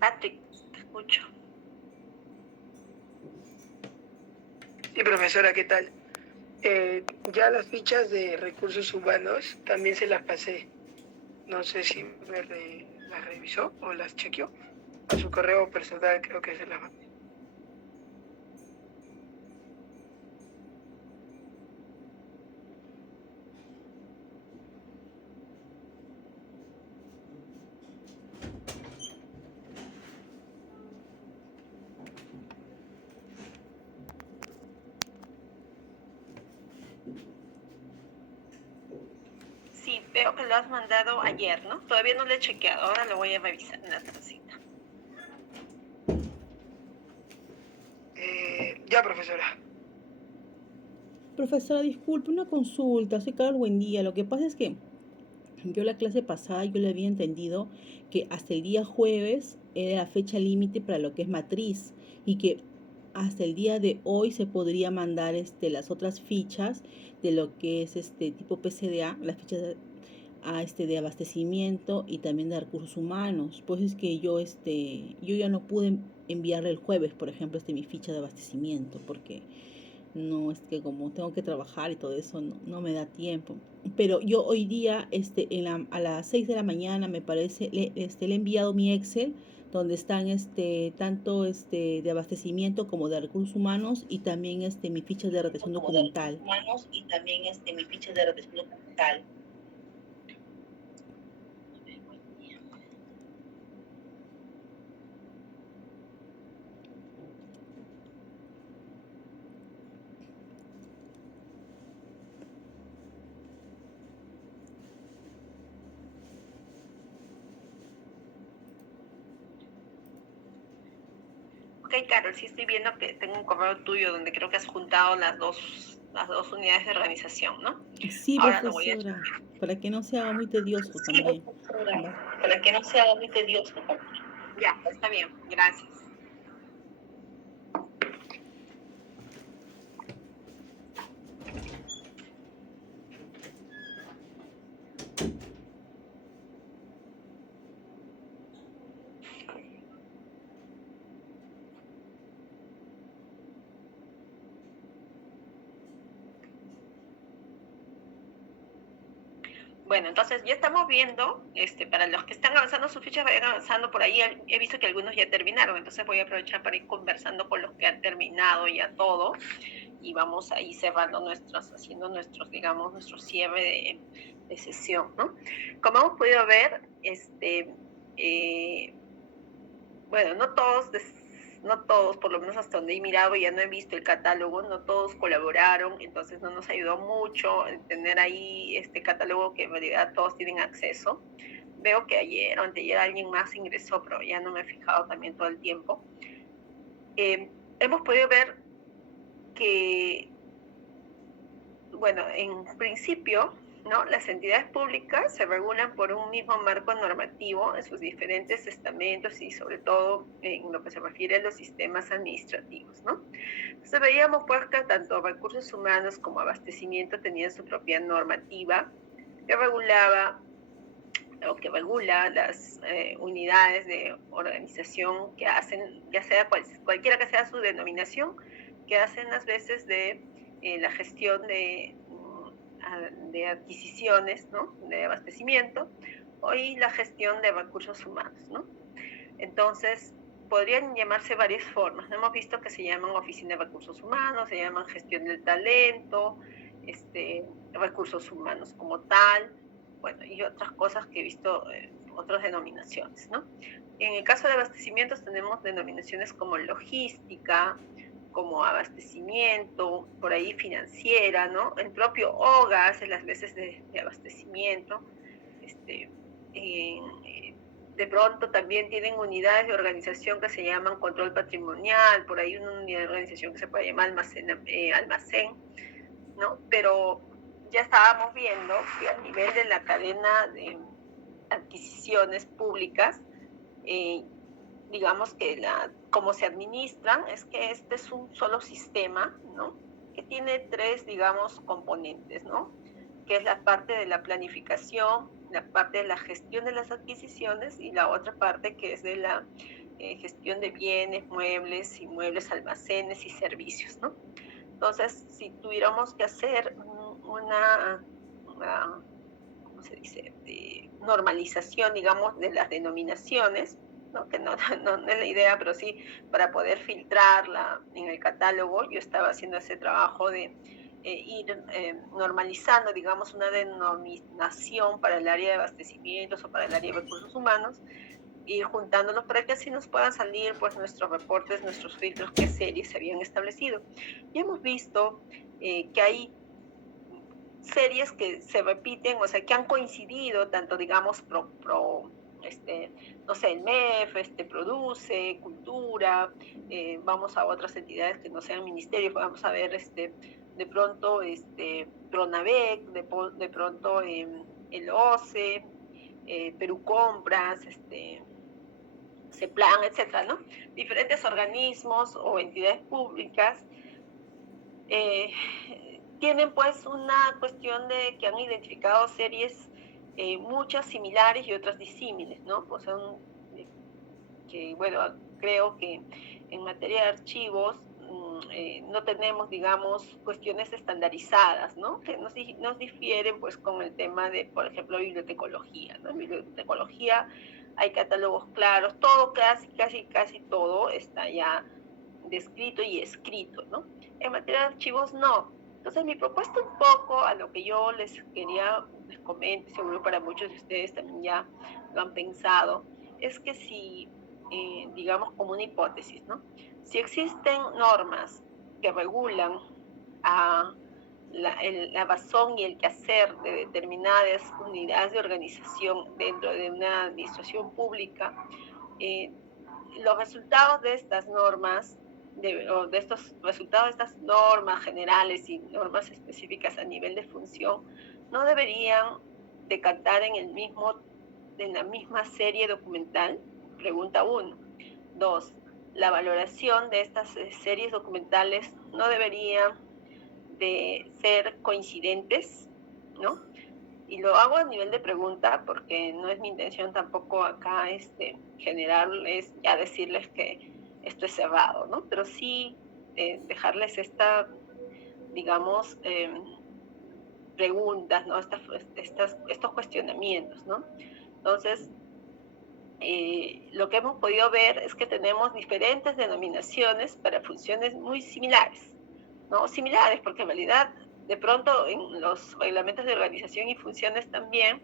Patrick, te escucho. Sí, profesora, ¿qué tal? Ya las fichas de recursos humanos también se las pasé. No sé si las revisó o las chequeó. A su correo personal creo que se las mandé. Sí, veo que lo has mandado ayer, ¿no? Todavía no lo he chequeado, ahora lo voy a revisar en la tardecita. Ya, profesora. Profesora, disculpe, una consulta. Soy Carol Buendía. Lo que pasa es que yo la clase pasada yo le había entendido que hasta el día jueves era la fecha límite para lo que es matriz y que hasta el día de hoy se podría mandar las otras fichas de lo que es tipo PCDA, las fichas de abastecimiento y también de recursos humanos. Pues es que yo ya no pude enviarle el jueves, por ejemplo, mi ficha de abastecimiento porque no, es que como tengo que trabajar y todo eso, no me da tiempo. Pero yo hoy día, a las 6 de la mañana, me parece, le he enviado mi Excel, donde están tanto de abastecimiento como de recursos humanos y también mi ficha de redacción Como de recursos documental. humanos y también mi ficha de redacción documental. Ok, Carol, sí estoy viendo que tengo un correo tuyo donde creo que has juntado las dos unidades de organización, ¿no? Sí, Ahora lo voy a profesora, para que no se haga muy tedioso Sí, también. profesora, para que no sea muy tedioso también. Ya, está bien, gracias. Bueno, entonces ya estamos viendo, para los que están avanzando sus fichas, vayan avanzando por ahí. He visto que algunos ya terminaron, entonces voy a aprovechar para ir conversando con los que han terminado ya todo y vamos ahí cerrando haciendo digamos, nuestro cierre de sesión, ¿no? Como hemos podido ver, bueno, no todos, por lo menos hasta donde he mirado, ya no he visto el catálogo, no todos colaboraron, entonces no nos ayudó mucho en tener ahí este catálogo que en realidad todos tienen acceso. Veo que ayer o anteayer alguien más ingresó, pero ya no me he fijado también todo el tiempo. Hemos podido ver que, bueno, en principio, ¿no? Las entidades públicas se regulan por un mismo marco normativo en sus diferentes estamentos y sobre todo en lo que se refiere a los sistemas administrativos, ¿no? Entonces veíamos pues que tanto recursos humanos como abastecimiento tenían su propia normativa que regulaba o que regula las unidades de organización que hacen, ya sea cualquiera que sea su denominación, que hacen las veces de la gestión de adquisiciones, ¿no? De abastecimiento, y la gestión de recursos humanos, ¿no? Entonces, podrían llamarse varias formas. Hemos visto que se llaman oficina de recursos humanos, se llaman gestión del talento, recursos humanos como tal, bueno, y otras cosas que he visto, otras denominaciones, ¿no? En el caso de abastecimientos tenemos denominaciones como logística, como abastecimiento, por ahí financiera, ¿no? El propio OGA hace las veces de abastecimiento, de pronto también tienen unidades de organización que se llaman control patrimonial, por ahí una unidad de organización que se puede llamar almacén, ¿no? Pero ya estábamos viendo que a nivel de la cadena de adquisiciones públicas, digamos que cómo se administran es que este es un solo sistema, ¿no? Que tiene tres, digamos, componentes, ¿no? Que es la parte de la planificación, la parte de la gestión de las adquisiciones y la otra parte que es de la gestión de bienes, muebles, inmuebles, almacenes y servicios, ¿no? Entonces, si tuviéramos que hacer una ¿cómo se dice?, normalización, digamos, de las denominaciones, ¿no? Que no es la idea, pero sí para poder filtrarla en el catálogo. Yo estaba haciendo ese trabajo de ir normalizando, digamos, una denominación para el área de abastecimientos o para el área de recursos humanos, ir juntándonos para que así nos puedan salir pues nuestros reportes, nuestros filtros, qué series se habían establecido. Y hemos visto que hay series que se repiten, o sea, que han coincidido, tanto digamos, no sé, el MEF, produce, cultura, vamos a otras entidades que no sean ministerios, vamos a ver, de pronto, Pronavec, de pronto el OCE, Perú Compras, CEPLAN, etcétera, ¿no? Diferentes organismos o entidades públicas tienen pues una cuestión de que han identificado series, muchas similares y otras disímiles, ¿no? Pues son, que bueno, creo que en materia de archivos no tenemos, digamos, cuestiones estandarizadas, ¿no? Que nos difieren pues con el tema de, por ejemplo, bibliotecología, ¿no? En bibliotecología hay catálogos claros, todo, casi todo está ya descrito y escrito, ¿no? En materia de archivos, no. Entonces, mi propuesta un poco a lo que yo les comento, seguro para muchos de ustedes también ya lo han pensado, es que si, digamos como una hipótesis, ¿no? Si existen normas que regulan a la razón y el quehacer de determinadas unidades de organización dentro de una administración pública, los resultados de estas normas, de estos resultados de estas normas generales y normas específicas a nivel de función, no deberían decantar en la misma serie documental. Pregunta 1. 2. La valoración de estas series documentales no deberían de ser coincidentes, ¿no? Y lo hago a nivel de pregunta porque no es mi intención tampoco acá generarles, ya decirles que esto es cerrado, ¿no? Pero sí dejarles digamos, preguntas, ¿no? Estos cuestionamientos, ¿no? Entonces, lo que hemos podido ver es que tenemos diferentes denominaciones para funciones muy similares, ¿no? Similares, porque en realidad, de pronto, en los reglamentos de organización y funciones también,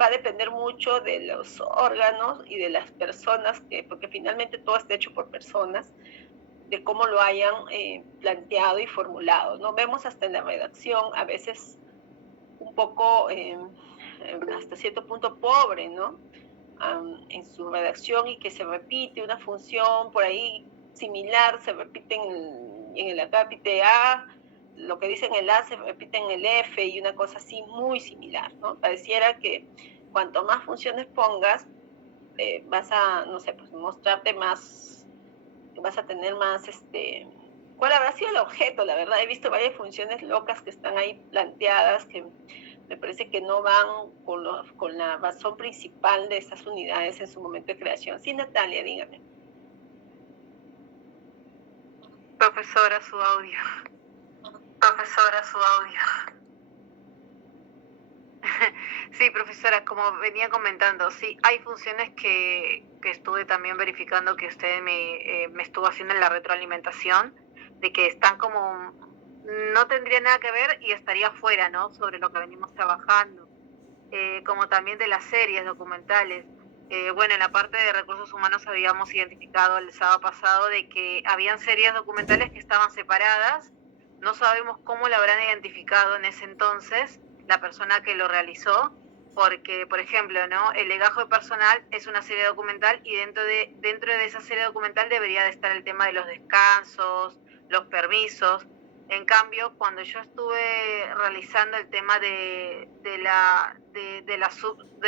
va a depender mucho de los órganos y de las personas, porque finalmente todo está hecho por personas, de cómo lo hayan planteado y formulado, ¿no? Vemos hasta en la redacción, a veces un poco, hasta cierto punto pobre, ¿no? En su redacción, y que se repite una función por ahí similar, se repite en el acápite A, lo que dice en el A se repite en el F y una cosa así muy similar, ¿no? Pareciera que cuanto más funciones pongas, vas a, no sé, pues mostrarte más, vas a tener más, ¿cuál habrá sido el objeto? La verdad, he visto varias funciones locas que están ahí planteadas que me parece que no van con la razón principal de esas unidades en su momento de creación. Sí, Natalia, dígame. Profesora, su audio. Profesora, su audio. Sí, profesora, como venía comentando, sí, hay funciones que estuve también verificando que usted me estuvo haciendo en la retroalimentación, de que están como, no tendría nada que ver y estaría fuera, ¿no?, sobre lo que venimos trabajando, como también de las series documentales. Bueno, en la parte de recursos humanos habíamos identificado el sábado pasado de que habían series documentales que estaban separadas, no sabemos cómo lo habrán identificado en ese entonces la persona que lo realizó, porque, por ejemplo, ¿no?, el legajo de personal es una serie documental y dentro de esa serie documental debería de estar el tema de los descansos, los permisos. En cambio, cuando yo estuve realizando el tema de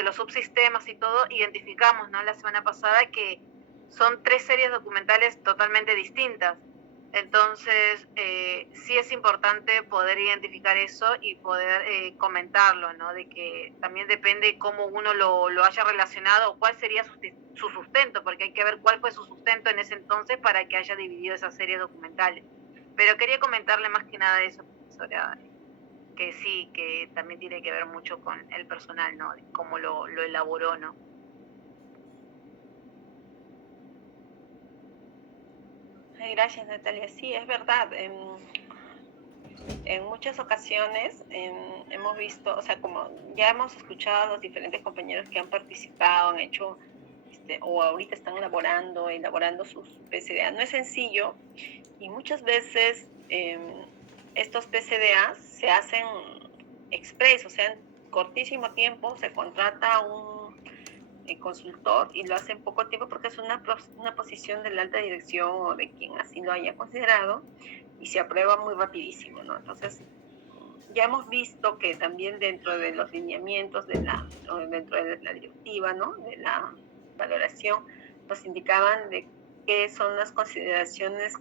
los subsistemas y todo, identificamos, ¿no?, la semana pasada que son 3 series documentales totalmente distintas. Entonces, sí es importante poder identificar eso y poder comentarlo, ¿no? De que también depende cómo uno lo haya relacionado o cuál sería su sustento, porque hay que ver cuál fue su sustento en ese entonces para que haya dividido esa serie documentales. Pero quería comentarle más que nada eso, profesora, que sí, que también tiene que ver mucho con el personal, ¿no? De cómo lo elaboró, ¿no? Ay, gracias, Natalia. Sí, es verdad. En muchas ocasiones hemos visto, o sea, como ya hemos escuchado a los diferentes compañeros que han participado, han hecho, o ahorita están elaborando sus PCDA. No es sencillo y muchas veces estos PCDA se hacen express, o sea, en cortísimo tiempo se contrata a un consultor y lo hace en poco tiempo porque es una posición de la alta dirección o de quien así lo haya considerado y se aprueba muy rapidísimo, ¿no? Entonces, ya hemos visto que también dentro de los lineamientos dentro de la directiva, ¿no? De la valoración, nos indicaban de qué son las consideraciones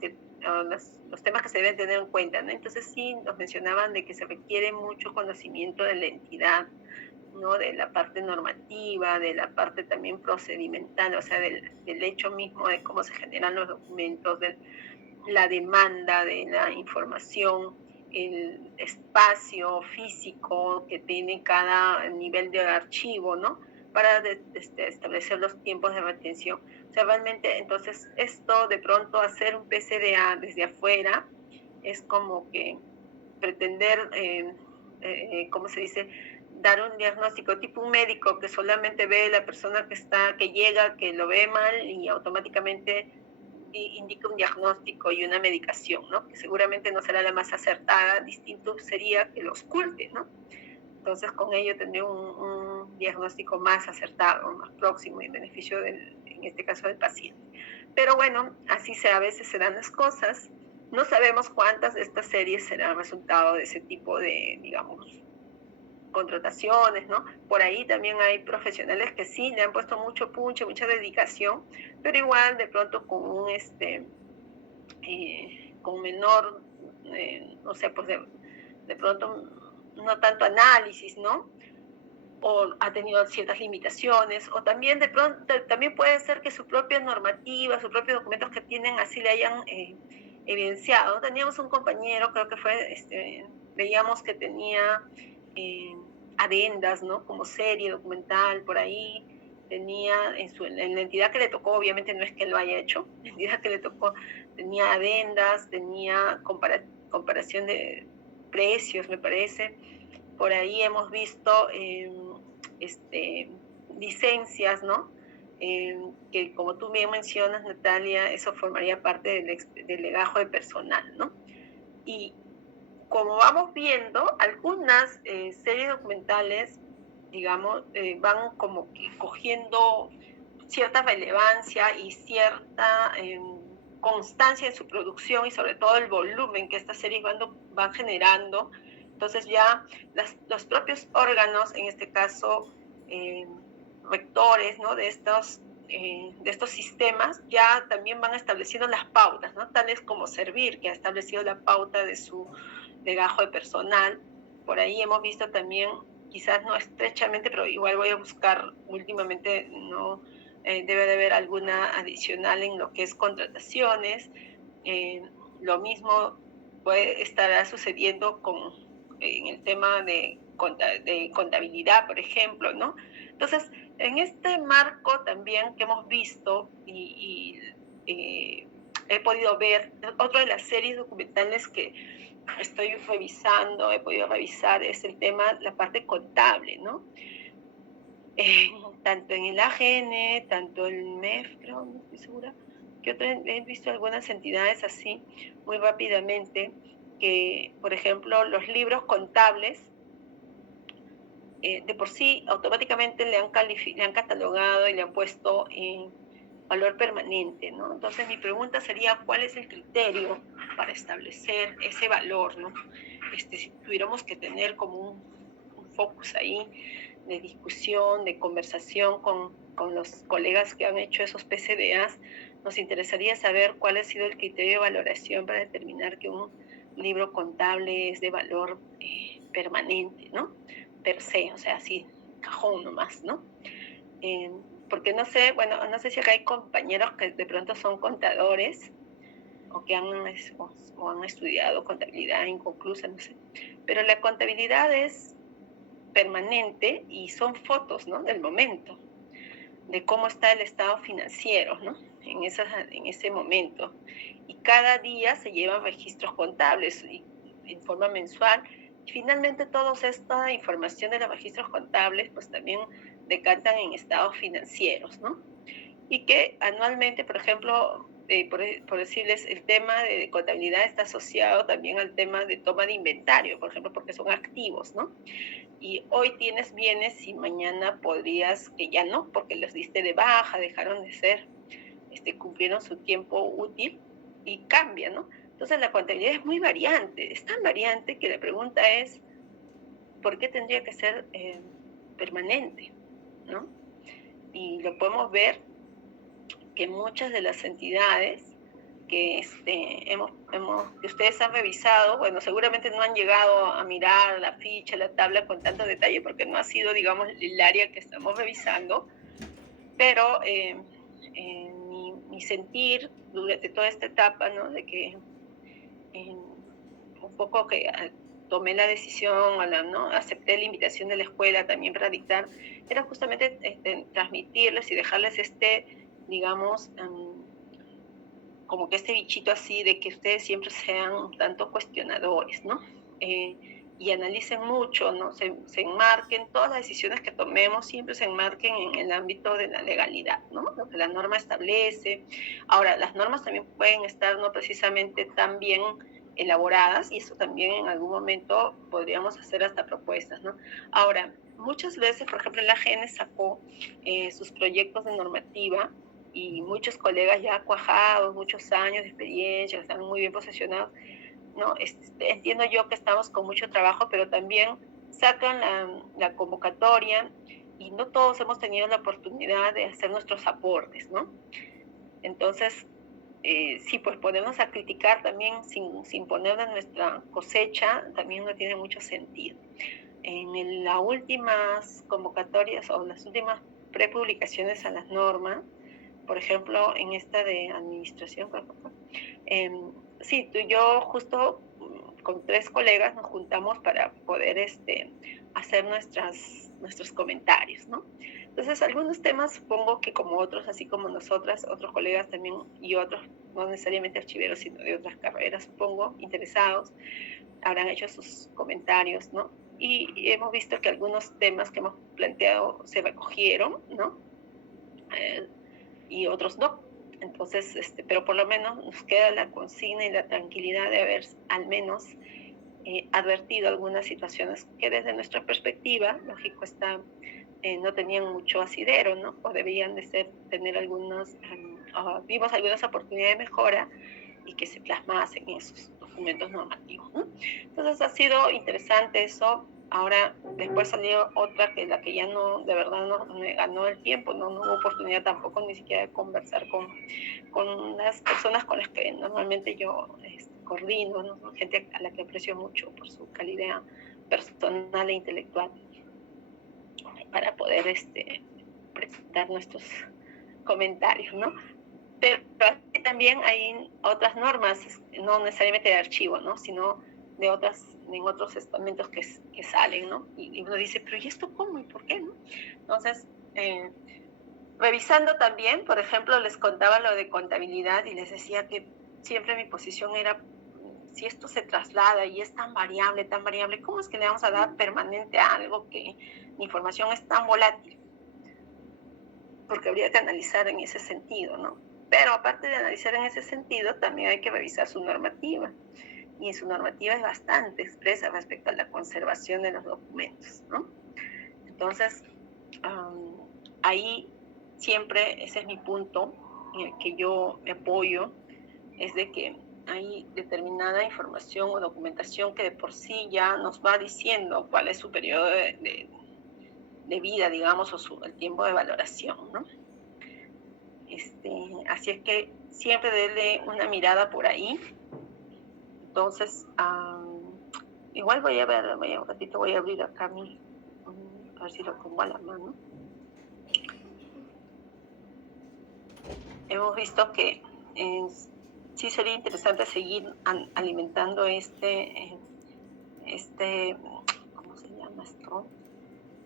los temas que se deben tener en cuenta, ¿no? Entonces sí, nos mencionaban de que se requiere mucho conocimiento de la entidad, ¿no? De la parte normativa, de la parte también procedimental, o sea, del hecho mismo de cómo se generan los documentos, de la demanda de la información, el espacio físico que tiene cada nivel de archivo, ¿no? Para establecer los tiempos de retención. O sea, realmente, entonces, esto de pronto hacer un PCDA desde afuera es como que pretender, ¿cómo se dice?, dar un diagnóstico tipo un médico que solamente ve la persona que llega, que lo ve mal y automáticamente indica un diagnóstico y una medicación, ¿no? Que seguramente no será la más acertada, distinto sería que lo oculte, ¿no? Entonces con ello tendría un diagnóstico más acertado, más próximo y en beneficio en este caso del paciente. Pero bueno, así a veces se dan las cosas. No sabemos cuántas de estas series serán resultado de ese tipo de, digamos, contrataciones, ¿no? Por ahí también hay profesionales que sí le han puesto mucho punche, mucha dedicación, pero igual de pronto con con menor, no sé, pues de pronto no tanto análisis, ¿no? O ha tenido ciertas limitaciones, o también de pronto, también puede ser que su propia normativa, sus propios documentos que tienen así le hayan evidenciado. Teníamos un compañero, creo que fue, veíamos que tenía adendas, ¿no? Como serie documental por ahí, tenía en la entidad que le tocó, obviamente no es que lo haya hecho, la entidad que le tocó tenía adendas, tenía comparación de precios, me parece. Por ahí hemos visto licencias, ¿no? Que como tú bien mencionas, Natalia, eso formaría parte del legajo de personal, ¿no? Y como vamos viendo, algunas series documentales, digamos, van como que cogiendo cierta relevancia y cierta constancia en su producción y sobre todo el volumen que estas series van generando. Entonces ya los propios órganos, en este caso rectores, ¿no? de estos sistemas, ya también van estableciendo las pautas, ¿no? Tales como Servir, que ha establecido la pauta de su legajo de personal. Por ahí hemos visto también, quizás no estrechamente, pero igual voy a buscar últimamente, no debe de haber alguna adicional en lo que es contrataciones. Lo mismo estará sucediendo en el tema de contabilidad, por ejemplo, ¿no? Entonces, en este marco también que hemos visto he podido ver, otra de las series documentales que he podido revisar, es el tema, la parte contable, ¿no? Tanto en el AGN, tanto en el MEF, creo, no estoy segura, que he visto algunas entidades así, muy rápidamente, que, por ejemplo, los libros contables, de por sí, automáticamente le han catalogado y le han puesto en valor permanente, ¿no? Entonces mi pregunta sería, ¿cuál es el criterio para establecer ese valor, ¿no? Si tuviéramos que tener como un focus ahí de discusión, de conversación con los colegas que han hecho esos PCDAs, nos interesaría saber cuál ha sido el criterio de valoración para determinar que un libro contable es de valor permanente, ¿no? Per se, o sea, así, cajón nomás, ¿no? Eh, Porque no sé, bueno, no sé si acá hay compañeros que de pronto son contadores o que han estudiado contabilidad inconclusa, no sé. Pero la contabilidad es permanente y son fotos, ¿no? Del momento, de cómo está el estado financiero, ¿no? En ese momento. Y cada día se llevan registros contables en forma mensual. Y finalmente toda esta información de los registros contables pues también decantan en estados financieros, ¿no? Y que anualmente, por ejemplo, por decirles, el tema de contabilidad está asociado también al tema de toma de inventario, por ejemplo, porque son activos, ¿no? Y hoy tienes bienes y mañana podrías que ya no, porque los diste de baja, dejaron de ser, cumplieron su tiempo útil y cambia, ¿no? Entonces la contabilidad es muy variante, es tan variante que la pregunta es, ¿por qué tendría que ser permanente, ¿no? Y lo podemos ver que muchas de las entidades que, que ustedes han revisado, bueno, seguramente no han llegado a mirar la ficha, la tabla con tanto detalle porque no ha sido, digamos, el área que estamos revisando, pero mi sentir durante toda esta etapa, ¿no? De que un poco que tomé la decisión, ¿no? Acepté la invitación de la escuela también para dictar, era justamente transmitirles y dejarles digamos, como que este bichito así de que ustedes siempre sean un tanto cuestionadores, ¿no? Y analicen mucho, ¿no? Se enmarquen, todas las decisiones que tomemos siempre se enmarquen en el ámbito de la legalidad, ¿no? Lo que la norma establece. Ahora, las normas también pueden estar no precisamente tan bien elaboradas y eso también en algún momento podríamos hacer hasta propuestas, ¿no? Ahora, muchas veces, por ejemplo, la AGN sacó sus proyectos de normativa y muchos colegas ya cuajados, muchos años de experiencia, están muy bien posicionados, ¿no? Entiendo yo que estamos con mucho trabajo, pero también sacan la convocatoria y no todos hemos tenido la oportunidad de hacer nuestros aportes, ¿no? Entonces, sí, pues ponernos a criticar también sin poner de nuestra cosecha también no tiene mucho sentido. En las últimas convocatorias o las últimas prepublicaciones a las normas, por ejemplo, en esta de administración, sí, tú y yo justo con 3 colegas nos juntamos para poder hacer nuestros comentarios, ¿no? Entonces, algunos temas supongo que como otros, así como nosotras, otros colegas también y otros, no necesariamente archiveros, sino de otras carreras, supongo, interesados, habrán hecho sus comentarios, ¿no? Y hemos visto que algunos temas que hemos planteado se recogieron, ¿no? Y otros no. Entonces, pero por lo menos nos queda la consigna y la tranquilidad de haber al menos advertido algunas situaciones que desde nuestra perspectiva, lógico está, no tenían mucho asidero, ¿no? O debían de tener vimos algunas oportunidades de mejora y que se plasmasen en esos documentos normativos, ¿no? Entonces ha sido interesante eso. Ahora, después salió otra que la que ya no, de verdad no me ganó el tiempo, no hubo oportunidad tampoco ni siquiera de conversar con las personas con las que normalmente yo coordino, ¿no? Gente a la que aprecio mucho por su calidad personal e intelectual, para poder presentar nuestros comentarios, ¿no? Pero también hay otras normas, no necesariamente de archivo, ¿no? Sino en otros estamentos que salen, ¿no? Y uno dice, pero ¿y esto cómo? ¿Y por qué? ¿No? Entonces, revisando también, por ejemplo, les contaba lo de contabilidad y les decía que siempre mi posición era, si esto se traslada y es tan variable, ¿cómo es que le vamos a dar permanente a algo que la información es tan volátil? Porque habría que analizar en ese sentido, ¿no? Pero aparte de analizar en ese sentido, también hay que revisar su normativa. Y su normativa es bastante expresa respecto a la conservación de los documentos, ¿no? Entonces, ahí siempre, ese es mi punto en el que yo me apoyo, es de que hay determinada información o documentación que de por sí ya nos va diciendo cuál es su periodo de vida, digamos, o el tiempo de valoración, ¿no? Así es que siempre denle una mirada por ahí. Entonces, igual voy a ver, un ratito voy a abrir acá a ver si lo pongo a la mano. Hemos visto que sí sería interesante seguir alimentando ¿cómo se llama esto?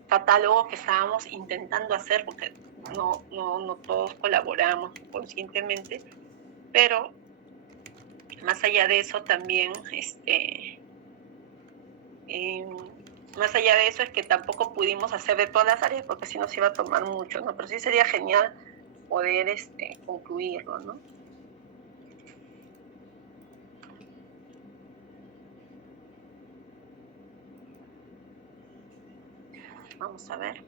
Catálogo que estábamos intentando hacer, porque no todos colaboramos conscientemente, pero más allá de eso también, más allá de eso es que tampoco pudimos hacer de todas las áreas, porque si nos iba a tomar mucho, ¿no? Pero sí sería genial poder concluirlo, ¿no? Vamos a ver.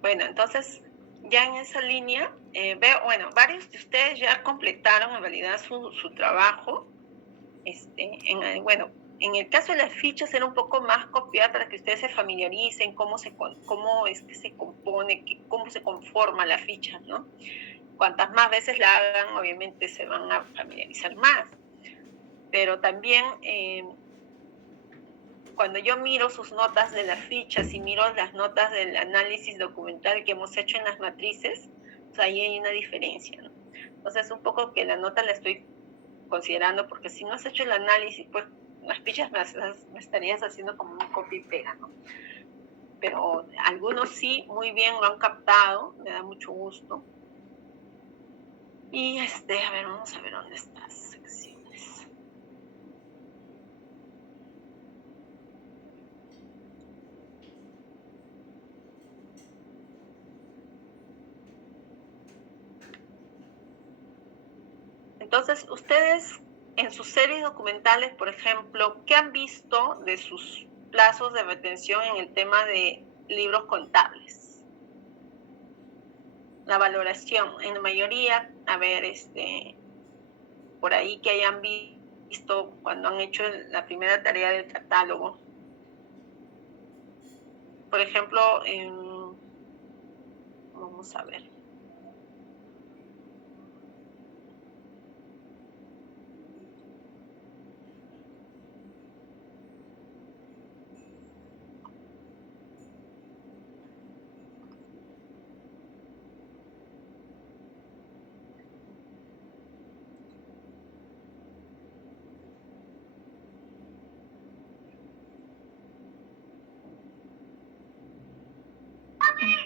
Bueno, entonces, ya en esa línea, veo, bueno, varios de ustedes ya completaron en realidad su trabajo. Bueno, en el caso de las fichas era un poco más copiar para que ustedes se familiaricen cómo es que se compone, cómo se conforma la ficha, ¿no? Cuantas más veces la hagan, obviamente se van a familiarizar más. Pero también, cuando yo miro sus notas de las fichas y miro las notas del análisis documental que hemos hecho en las matrices, pues ahí hay una diferencia, ¿no? Entonces, un poco que la nota la estoy considerando, porque si no has hecho el análisis, pues las fichas me estarías haciendo como un copy y pega, ¿no? Pero algunos sí, muy bien lo han captado, me da mucho gusto. Y a ver, vamos a ver dónde están las secciones. Entonces, ustedes en sus series documentales, por ejemplo, ¿qué han visto de sus plazos de retención en el tema de libros contables? La valoración, en la mayoría, a ver, por ahí que hayan visto cuando han hecho la primera tarea del catálogo. Por ejemplo, vamos a ver.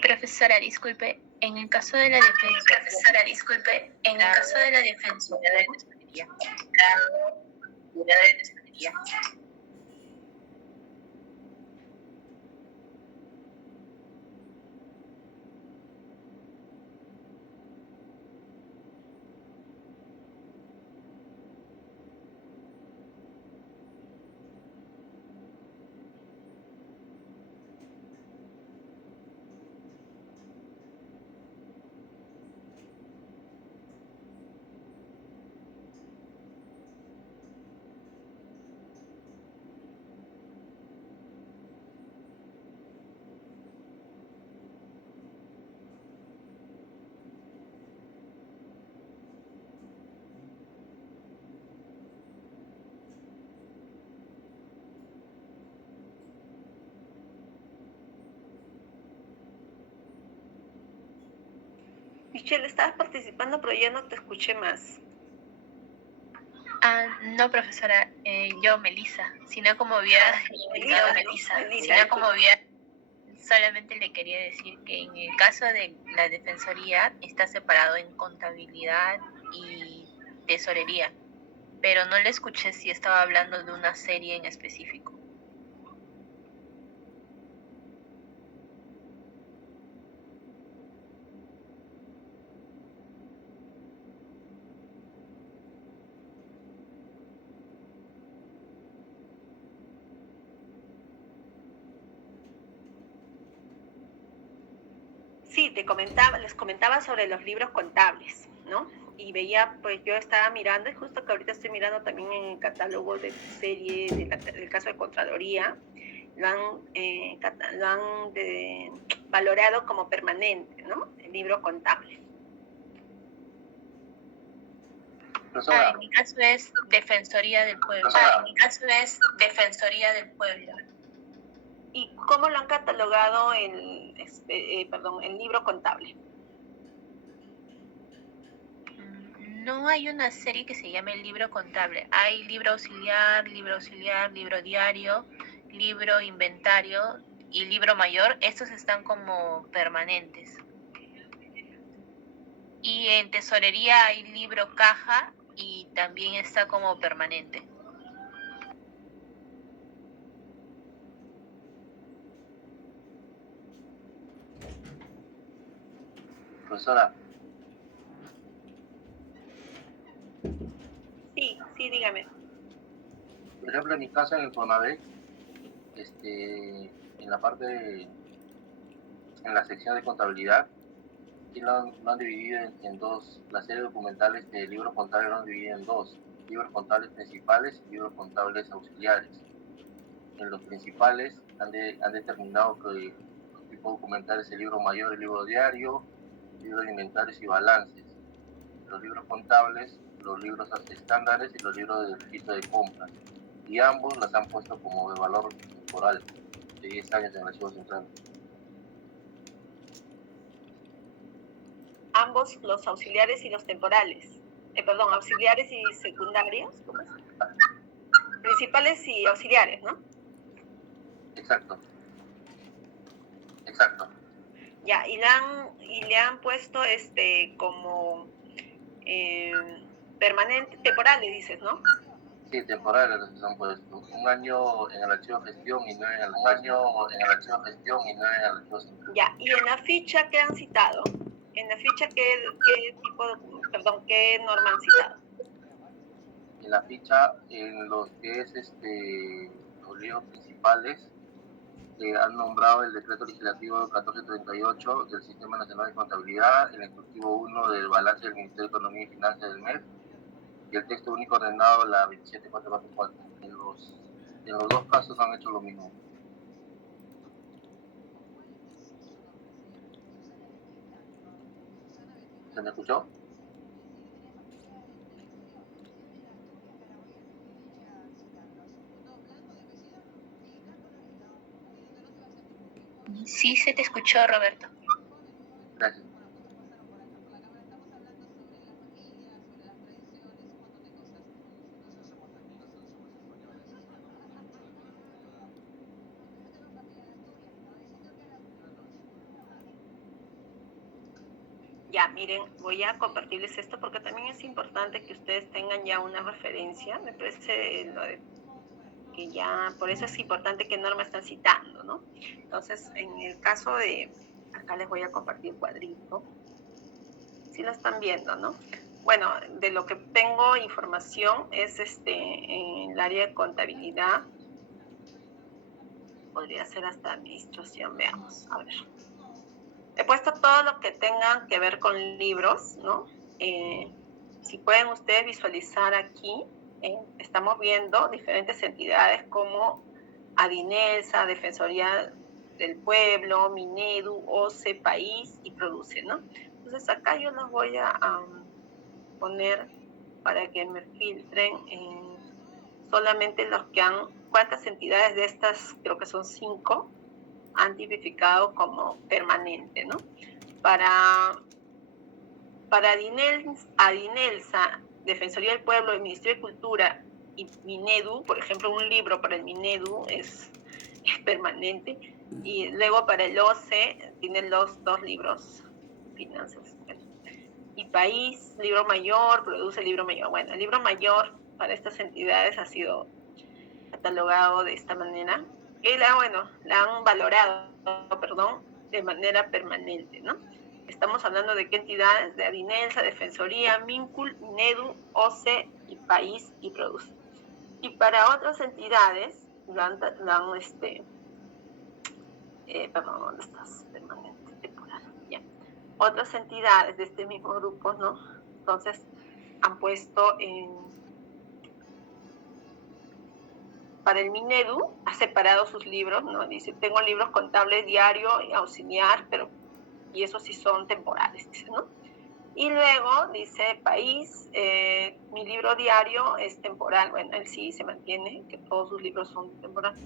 Profesora, disculpe, en el caso de la defensa. Profesora, disculpe, en el caso de la defensa. Michelle, estabas participando, pero ya no te escuché más. No, profesora, yo, Melissa, sino como había... Solamente le quería decir que en el caso de la defensoría está separado en contabilidad y tesorería, pero no le escuché si estaba hablando de una serie en específico. Sí, les comentaba sobre los libros contables, ¿no? y veía, pues yo estaba mirando, y justo que ahorita estoy mirando también en el catálogo de serie del caso de Contraloría, lo han valorado como permanente, ¿no? El libro contable. En mi caso es Defensoría del Pueblo. ¿Y cómo lo han catalogado el libro contable? No hay una serie que se llame el libro contable. Hay libro auxiliar, libro diario, libro inventario y libro mayor. Estos están como permanentes. Y en tesorería hay libro caja y también está como permanente. Profesora, Sí, dígame. por ejemplo, en mi caso en el Fonavec, en la en la sección de contabilidad, sí lo han dividido en dos. La serie de documentales de libros contables lo han dividido en dos: libros contables principales y libros contables auxiliares. En los principales han determinado que el tipo documental es el libro mayor, el libro diario, libros de inventarios y balances. Los libros contables, los libros estándares y los libros de registro de compras. Y ambos las han puesto como de valor temporal, de 10 años en el archivo central. Ambos, los auxiliares y los temporales. Auxiliares y secundarios. ¿Cómo es? Principales y auxiliares, ¿no? Exacto. Ya, y le han puesto como permanente, temporales, dices, ¿no? Sí, temporales les han puesto. Un año en el archivo de gestión y 9 en el archivo central. Ya, y en la ficha, ¿qué han citado? En la ficha, ¿qué norma han citado? En la ficha, en los que es los libros principales, han nombrado el decreto legislativo 1438 del Sistema Nacional de Contabilidad, el instructivo 1 del balance del Ministerio de Economía y Finanzas del MEF y el texto único ordenado la 27444. En los dos casos han hecho lo mismo. ¿Se me escuchó? Sí, se te escuchó, Roberto. Gracias. Ya, miren, voy a compartirles esto porque también es importante que ustedes tengan ya una referencia. Me parece que ya, por eso es importante qué norma están citando, ¿no? Entonces, en el caso de, acá les voy a compartir el cuadrito. Sí lo están viendo, ¿no? Bueno, de lo que tengo información es en el área de contabilidad. Podría ser hasta administración, veamos, a ver. He puesto todo lo que tengan que ver con libros, ¿no? Si pueden ustedes visualizar aquí, estamos viendo diferentes entidades como Adinelsa, Defensoría del Pueblo, Minedu, OCE, País y Produce, ¿no? Entonces acá yo los voy a poner para que me filtren solamente los que ¿cuántas entidades de estas? Creo que son 5, han tipificado como permanente, ¿no? Para Adinelsa, Defensoría del Pueblo, el Ministerio de Cultura y Minedu, por ejemplo, un libro para el Minedu es permanente, y luego para el OCE tienen los 2 libros, finanzas. Y País, libro mayor, Produce libro mayor. Bueno, el libro mayor para estas entidades ha sido catalogado de esta manera, que la han valorado, de manera permanente, ¿no? Estamos hablando de qué entidades: de Adinelsa, Defensoría, Mincul, Minedu, OCE y País y Produce. Y para otras entidades, ¿dónde estás? Permanente, temporal, ya. Otras entidades de este mismo grupo, ¿no? Entonces han puesto para el Minedu, ha separado sus libros, ¿no? Dice, tengo libros contables diario y auxiliar, y esos sí son temporales, dice, ¿no? Y luego dice País, mi libro diario es temporal, bueno, él sí se mantiene, que todos sus libros son temporales.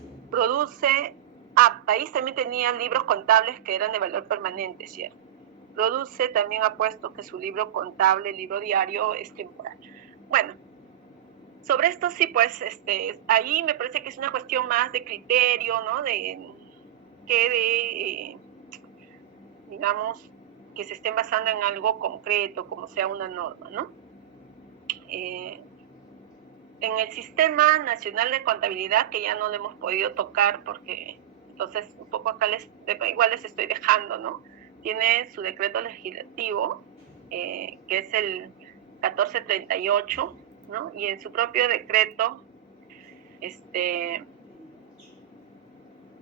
País también tenía libros contables que eran de valor permanente, ¿cierto? Produce también ha puesto que su libro contable, libro diario, es temporal. Bueno, sobre esto sí, pues, ahí me parece que es una cuestión más de criterio, ¿no? Digamos, que se estén basando en algo concreto, como sea una norma, ¿no? En el Sistema Nacional de Contabilidad, que ya no lo hemos podido tocar porque, entonces, un poco acá igual les estoy dejando, ¿no? Tiene su decreto legislativo, que es el 1438, ¿no? Y en su propio decreto,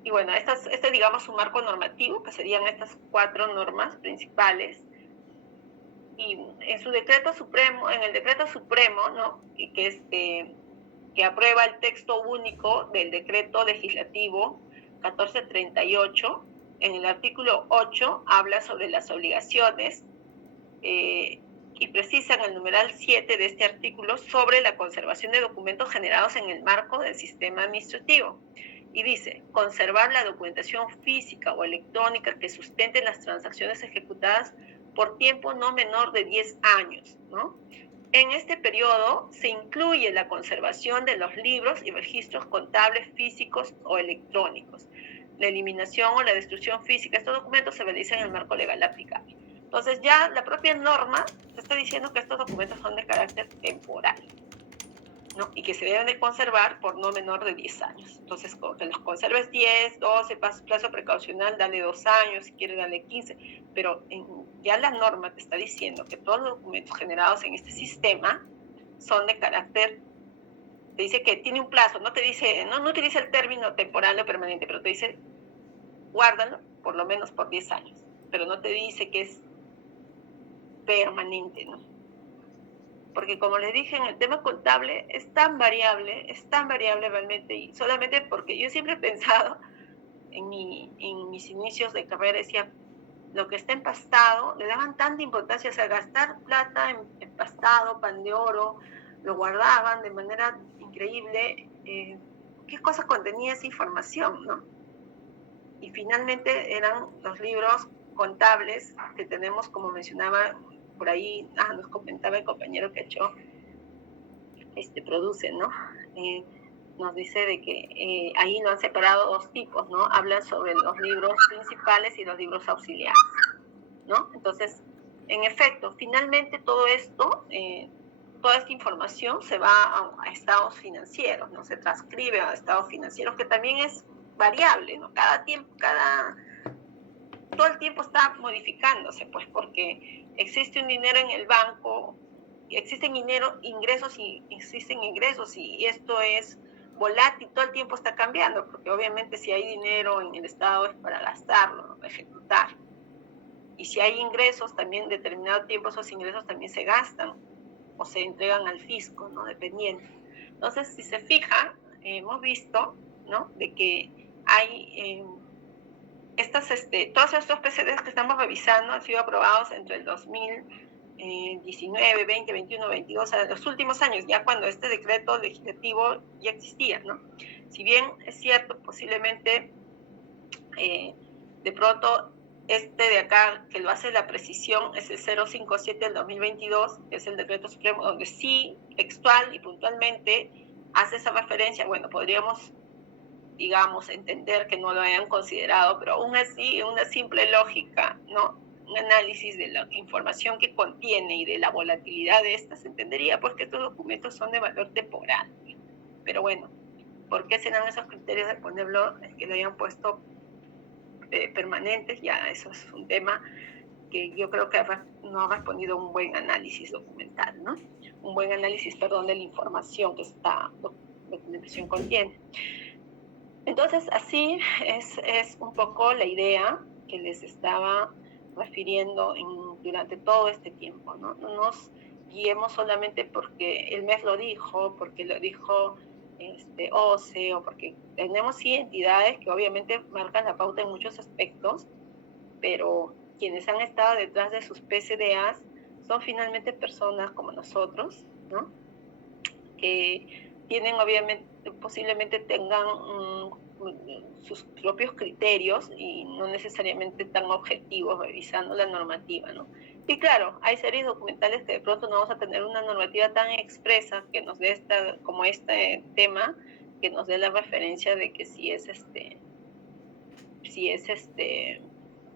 y bueno, este digamos su marco normativo, que serían estas 4 normas principales, y en su decreto supremo, en el decreto supremo, ¿no? Que aprueba el texto único del decreto legislativo 1438, en el artículo 8 habla sobre las obligaciones y precisa en el numeral 7 de este artículo sobre la conservación de documentos generados en el marco del sistema administrativo. Y dice, conservar la documentación física o electrónica que sustente las transacciones ejecutadas por tiempo no menor de 10 años, ¿no? En este periodo se incluye la conservación de los libros y registros contables físicos o electrónicos. La eliminación o la destrucción física de estos documentos se realiza en el marco legal aplicable. Entonces ya la propia norma te está diciendo que estos documentos son de carácter temporal, ¿no? Y que se deben de conservar por no menor de 10 años. Entonces, que los conserves 10, 12, plazo precaucional, dale 2 años, si quieres dale 15, pero ya la norma te está diciendo que todos los documentos generados en este sistema son de carácter, te dice que tiene un plazo, no te dice, no utiliza el término temporal o permanente, pero te dice, guárdalo por lo menos por 10 años, pero no te dice que es permanente, ¿no? Porque como les dije, en el tema contable es tan variable realmente, y solamente porque yo siempre he pensado en mis inicios de carrera, decía, lo que está empastado, le daban tanta importancia, o sea, gastar plata en empastado, pan de oro, lo guardaban de manera increíble, qué cosa contenía esa información, ¿no? Y finalmente eran los libros contables que tenemos, como mencionaba por ahí, nos comentaba el compañero que hecho produce, ¿no? Nos dice de que ahí lo han separado 2 tipos, ¿no? Hablan sobre los libros principales y los libros auxiliares, ¿no? Entonces, en efecto, finalmente todo esto, toda esta información se va a estados financieros, ¿no? Se transcribe a estados financieros, que también es variable, ¿no? Todo el tiempo está modificándose, pues, porque existe un dinero en el banco, existen ingresos y existen ingresos, y esto es volátil, todo el tiempo está cambiando, porque obviamente si hay dinero en el Estado es para gastarlo, ¿no? Ejecutar. Y si hay ingresos, también en determinado tiempo esos ingresos también se gastan o se entregan al fisco, ¿no? Dependiendo. Entonces, si se fijan, hemos visto, ¿no? De que hay todos estos PCDs que estamos revisando han sido aprobados entre el 2019, 20, 21, 22, o sea, los últimos años, ya cuando este decreto legislativo ya existía, ¿no? Si bien es cierto, posiblemente de pronto de acá, que lo hace la precisión, es el 057 del 2022, que es el decreto supremo, donde sí, textual y puntualmente hace esa referencia. Bueno, podríamos, digamos, entender que no lo hayan considerado, pero aún así, una simple lógica, ¿no? Un análisis de la información que contiene y de la volatilidad de esta, se entendería pues que estos documentos son de valor temporal. Pero bueno, ¿por qué serán esos criterios de ponerlo, que lo hayan puesto permanentes? Ya eso es un tema que yo creo que no ha respondido a un buen análisis documental, ¿no? Un buen análisis, de la información que esta documentación contiene. Entonces, así es un poco la idea que les estaba refiriendo durante todo este tiempo, ¿no? No nos guiemos solamente porque el MEF lo dijo, porque lo dijo OCE, o porque tenemos sí entidades que obviamente marcan la pauta en muchos aspectos, pero quienes han estado detrás de sus PCDAs son finalmente personas como nosotros, ¿no? Que tienen obviamente, posiblemente tengan sus propios criterios y no necesariamente tan objetivos revisando la normativa, ¿no? Y claro, hay series documentales que de pronto no vamos a tener una normativa tan expresa que nos dé como este tema, que nos dé la referencia de que si es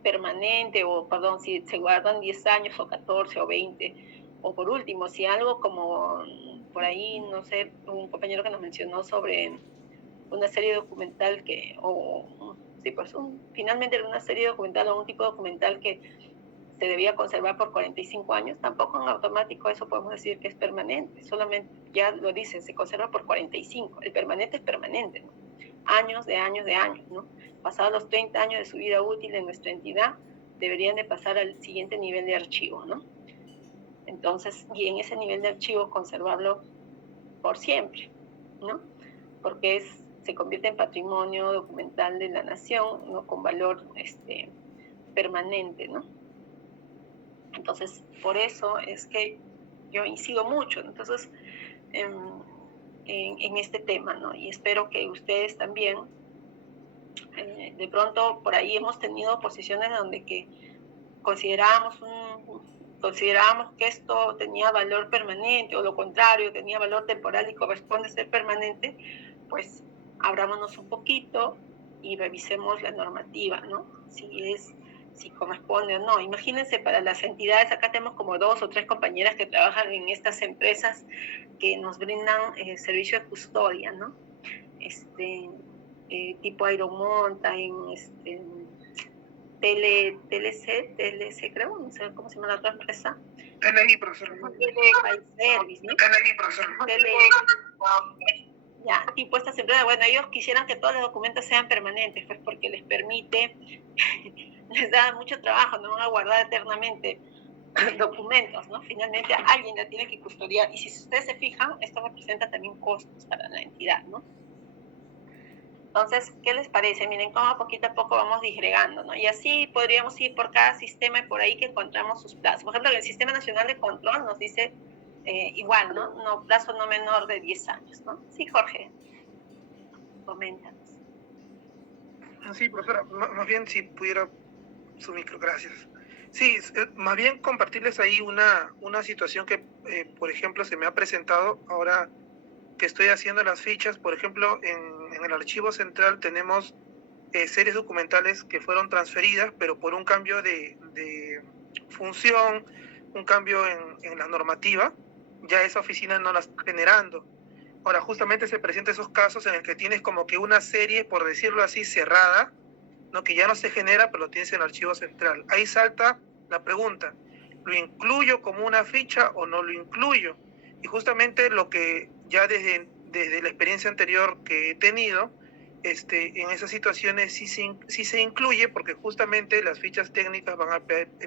permanente, o perdón, si se guardan 10 años o 14 o 20, o por último, si algo como por ahí, no sé, un compañero que nos mencionó sobre una serie documental finalmente una serie documental o un tipo documental que se debía conservar por 45 años, tampoco en automático eso podemos decir que es permanente, solamente ya lo dice, se conserva por 45, el permanente es permanente, ¿no? Años de años de años, ¿no? Pasados los 30 años de su vida útil en nuestra entidad, deberían de pasar al siguiente nivel de archivo, ¿no? Entonces, y en ese nivel de archivo conservarlo por siempre, ¿no? Porque se convierte en patrimonio documental de la nación, ¿no? Con valor permanente, ¿no? Entonces, por eso es que yo incido mucho, entonces, en este tema, ¿no? Y espero que ustedes también, de pronto por ahí hemos tenido posiciones donde que considerábamos que esto tenía valor permanente, o lo contrario, tenía valor temporal y corresponde ser permanente, pues abrámonos un poquito y revisemos la normativa, ¿no? Si corresponde o no. Imagínense, para las entidades, acá tenemos como 2 o 3 compañeras que trabajan en estas empresas que nos brindan servicio de custodia, ¿no? Tipo Aeromonta, TLC, creo, no sé cómo se llama la otra empresa. TLI, profesor. Service, ¿no? TLI, profesor. Ya, tipo estas empresas, bueno, ellos quisieran que todos los documentos sean permanentes, pues porque les permite, les da mucho trabajo, no van a guardar eternamente documentos, ¿no? Finalmente alguien la tiene que custodiar, y si ustedes se fijan, esto representa también costos para la entidad, ¿no? Entonces, ¿qué les parece? Miren cómo poquito a poco vamos disgregando, ¿no? Y así podríamos ir por cada sistema y por ahí que encontramos sus plazos. Por ejemplo, el Sistema Nacional de Control nos dice igual, ¿no? Plazo no menor de 10 años, ¿no? Sí, Jorge. Coméntanos. Sí, profesora, más bien si pudiera su micro, gracias. Sí, más bien compartirles ahí una situación que, por ejemplo, se me ha presentado ahora que estoy haciendo las fichas. Por ejemplo, en el archivo central tenemos series documentales que fueron transferidas, pero por un cambio de función, un cambio en la normativa, ya esa oficina no la está generando. Ahora, justamente se presentan esos casos en el que tienes como que una serie, por decirlo así, cerrada, ¿no? Que ya no se genera, pero lo tienes en el archivo central. Ahí salta la pregunta, ¿lo incluyo como una ficha o no lo incluyo? Y justamente lo que ya desde la experiencia anterior que he tenido, en esas situaciones sí se incluye, porque justamente las fichas técnicas van a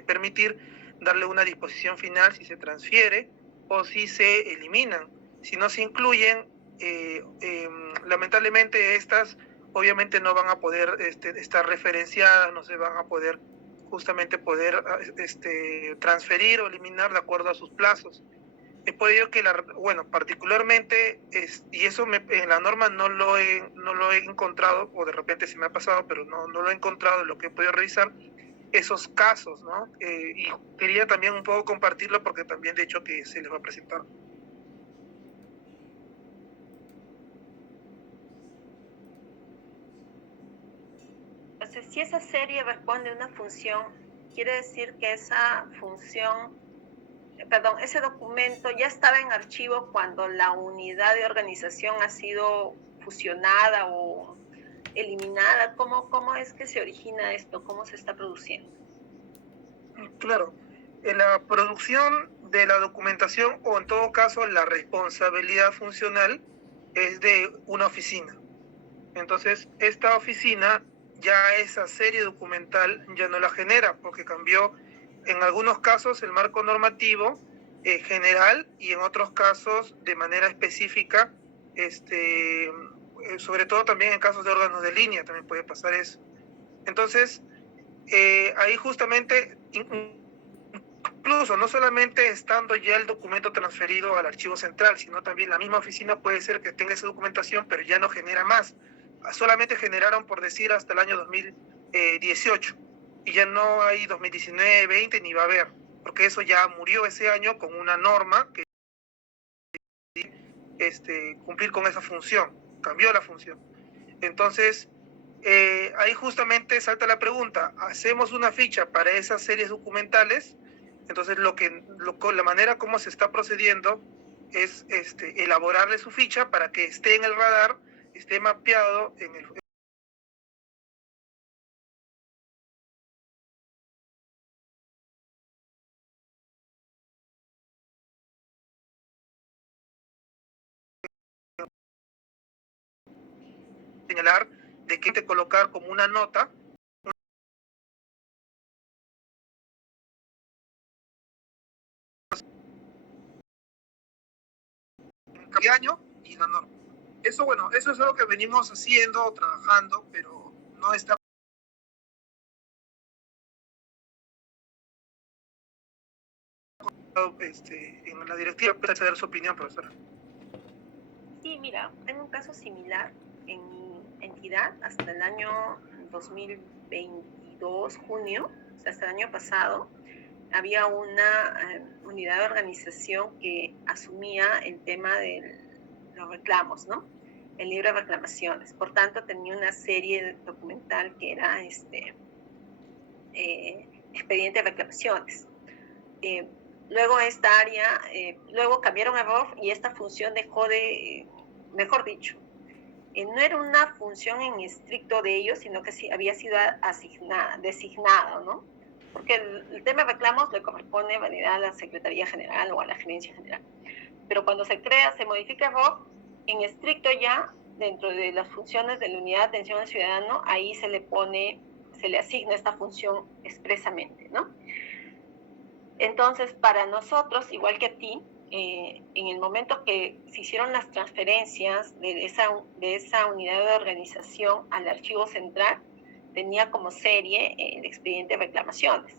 permitir darle una disposición final si se transfiere o si se eliminan. Si no se incluyen, lamentablemente estas obviamente no van a poder estar referenciadas, no se van a poder justamente transferir o eliminar de acuerdo a sus plazos. Es por ello que, particularmente, y eso en la norma no lo he encontrado, o de repente se me ha pasado, pero no lo he encontrado en lo que he podido revisar, esos casos, ¿no? Y quería también un poco compartirlo porque también de hecho que se les va a presentar. Entonces, si esa serie responde a una función, quiere decir que esa función, ese documento ya estaba en archivo cuando la unidad de organización ha sido fusionada o eliminada. ¿Cómo es que se origina esto? ¿Cómo se está produciendo? Claro, en la producción de la documentación, o en todo caso la responsabilidad funcional, es de una oficina. Entonces, esta oficina, ya esa serie documental ya no la genera, porque cambió en algunos casos el marco normativo, general y en otros casos de manera específica, sobre todo también en casos de órganos de línea también puede pasar eso. Entonces, ahí justamente, incluso no solamente estando ya el documento transferido al archivo central, sino también la misma oficina puede ser que tenga esa documentación, pero ya no genera más. Solamente generaron, por decir, hasta el año 2018, y ya no hay 2019, 20, ni va a haber, porque eso ya murió ese año con una norma que cumplir con esa función, cambió la función. Entonces, ahí justamente salta la pregunta, ¿hacemos una ficha para esas series documentales? Entonces, la manera como se está procediendo es elaborarle su ficha para que esté en el radar, esté mapeado en el... señalar de qué te colocar como una nota cada año y la norma. Eso, bueno, eso es algo que venimos haciendo, trabajando, pero no está en la directiva. Puede dar su opinión, profesora. Sí, mira, tengo un caso similar en mi entidad hasta el año 2022, junio, o sea, hasta el año pasado, había una unidad de organización que asumía el tema de los reclamos, ¿no? El libro de reclamaciones. Por tanto, tenía una serie documental que era expediente de reclamaciones. Luego esta área, luego cambiaron a ROF y esta función dejó de, mejor dicho, no era una función en estricto de ellos, sino que sí había sido designada, ¿no? Porque el tema de reclamos le corresponde validar a la Secretaría General o a la Gerencia General. Pero cuando se modifica ROF, en estricto ya, dentro de las funciones de la Unidad de Atención al Ciudadano, ahí se le asigna esta función expresamente, ¿no? Entonces, para nosotros, igual que a ti, en el momento que se hicieron las transferencias de esa unidad de organización al archivo central, tenía como serie el expediente de reclamaciones.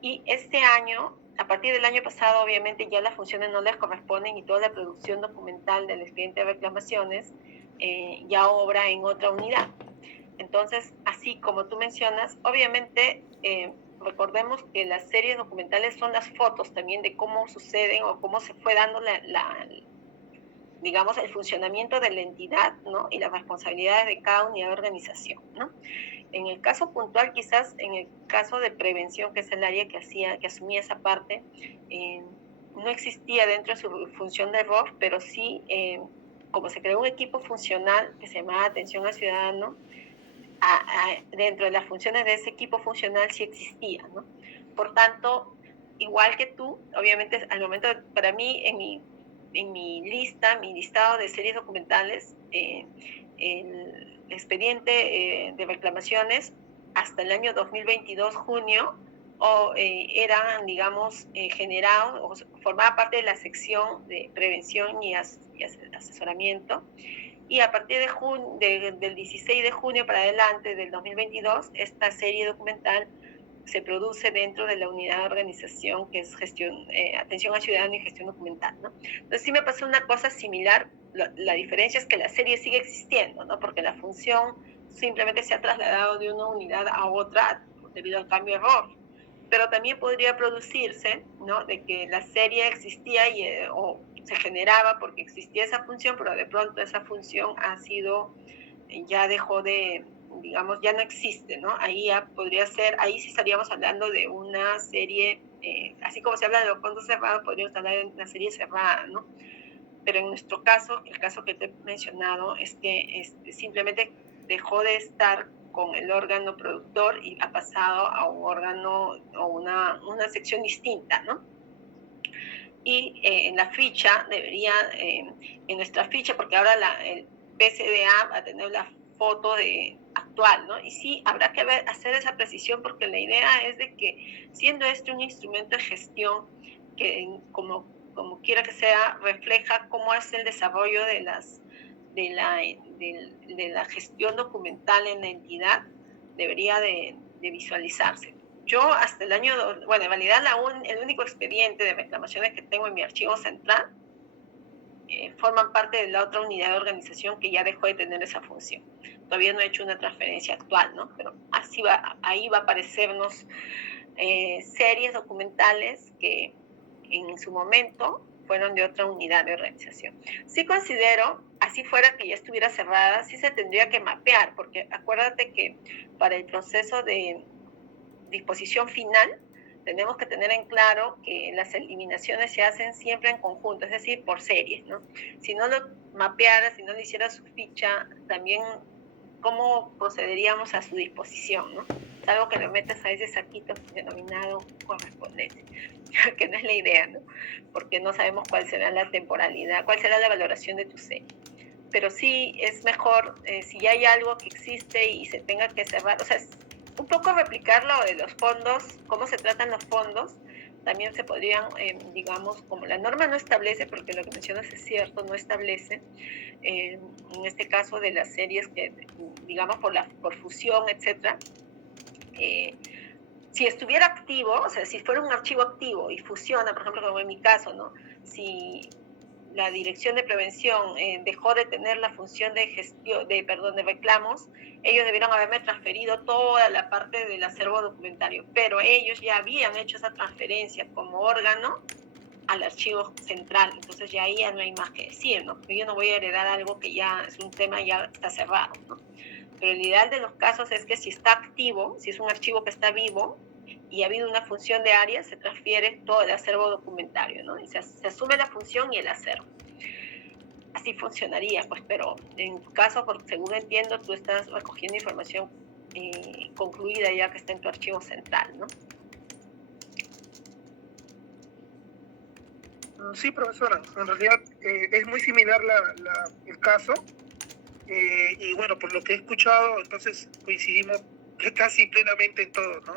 Y este año, a partir del año pasado, obviamente ya las funciones no les corresponden y toda la producción documental del expediente de reclamaciones ya obra en otra unidad. Entonces, así como tú mencionas, obviamente recordemos que las series documentales son las fotos también de cómo suceden o cómo se fue dando digamos, el funcionamiento de la entidad, ¿no? Y las responsabilidades de cada unidad de organización, ¿no? En el caso puntual, quizás en el caso de prevención, que es el área que asumía esa parte, no existía dentro de su función de ROF, pero sí, como se creó un equipo funcional que se llamaba Atención al Ciudadano, dentro de las funciones de ese equipo funcional sí existía, ¿no? Por tanto, igual que tú, obviamente al momento, para mí, en mi listado de series documentales, el expediente de reclamaciones hasta el año 2022, junio, eran, digamos, generados, o formaba parte de la sección de prevención y asesoramiento. Y a partir del 16 de junio para adelante del 2022, esta serie documental se produce dentro de la unidad de organización que es atención al ciudadano y gestión documental, ¿no? Entonces sí me pasó una cosa similar. La diferencia es que la serie sigue existiendo, ¿no? Porque la función simplemente se ha trasladado de una unidad a otra debido al cambio de ROF. Pero también podría producirse, ¿no? De que la serie existía o se generaba porque existía esa función, pero de pronto esa función ya dejó de, digamos, ya no existe, ¿no? Ahí ya podría ser, ahí sí estaríamos hablando de una serie, así como se habla de los fondos cerrados, podríamos hablar de una serie cerrada, ¿no? Pero en nuestro caso, el caso que te he mencionado, es que simplemente dejó de estar con el órgano productor y ha pasado a un órgano o una sección distinta, ¿no? Y en la ficha en nuestra ficha, porque ahora el PCDA va a tener la foto actual, ¿no? Y sí, habrá que hacer esa precisión porque la idea es de que, siendo un instrumento de gestión, que como quiera que sea, refleja cómo es el desarrollo de la gestión documental en la entidad, debería de visualizarse. Yo hasta el año, bueno, en realidad el único expediente de reclamaciones que tengo en mi archivo central forman parte de la otra unidad de organización que ya dejó de tener esa función. Todavía no he hecho una transferencia actual, ¿no? Pero ahí va a aparecernos series documentales que en su momento fueron de otra unidad de organización. Sí considero, así fuera que ya estuviera cerrada, sí se tendría que mapear, porque acuérdate que para el proceso de disposición final tenemos que tener en claro que las eliminaciones se hacen siempre en conjunto, es decir, por series, ¿no? Si no lo mapeara, si no le hiciera su ficha, también cómo procederíamos a su disposición, ¿no? Salvo que lo metas a ese saquito denominado correspondencia, que no es la idea, ¿no? Porque no sabemos cuál será la temporalidad, cuál será la valoración de tu serie. Pero sí es mejor, si ya hay algo que existe y se tenga que cerrar, o sea, un poco replicar lo de los fondos, cómo se tratan los fondos, también se podrían, digamos, como la norma no establece, porque lo que mencionas es cierto, no establece, en este caso de las series que, digamos, por fusión, etcétera, si estuviera activo, o sea, si fuera un archivo activo y fusiona, por ejemplo, como en mi caso, ¿no? Si la Dirección de Prevención dejó de tener la función de gestión, de reclamos, ellos debieron haberme transferido toda la parte del acervo documentario, pero ellos ya habían hecho esa transferencia como órgano al archivo central, entonces ya ahí ya no hay más que decir, ¿no? Porque yo no voy a heredar algo que ya es un tema, ya está cerrado, ¿no? Pero el ideal de los casos es que si está activo, si es un archivo que está vivo y ha habido una función de área, se transfiere todo el acervo documentario, ¿no? Y se asume la función y el acervo. Así funcionaría, pues, pero en tu caso, porque según entiendo, tú estás recogiendo información concluida ya que está en tu archivo central, ¿no? Sí, profesora, en realidad es muy similar el caso. Y bueno, por lo que he escuchado, entonces coincidimos casi plenamente en todo, ¿no?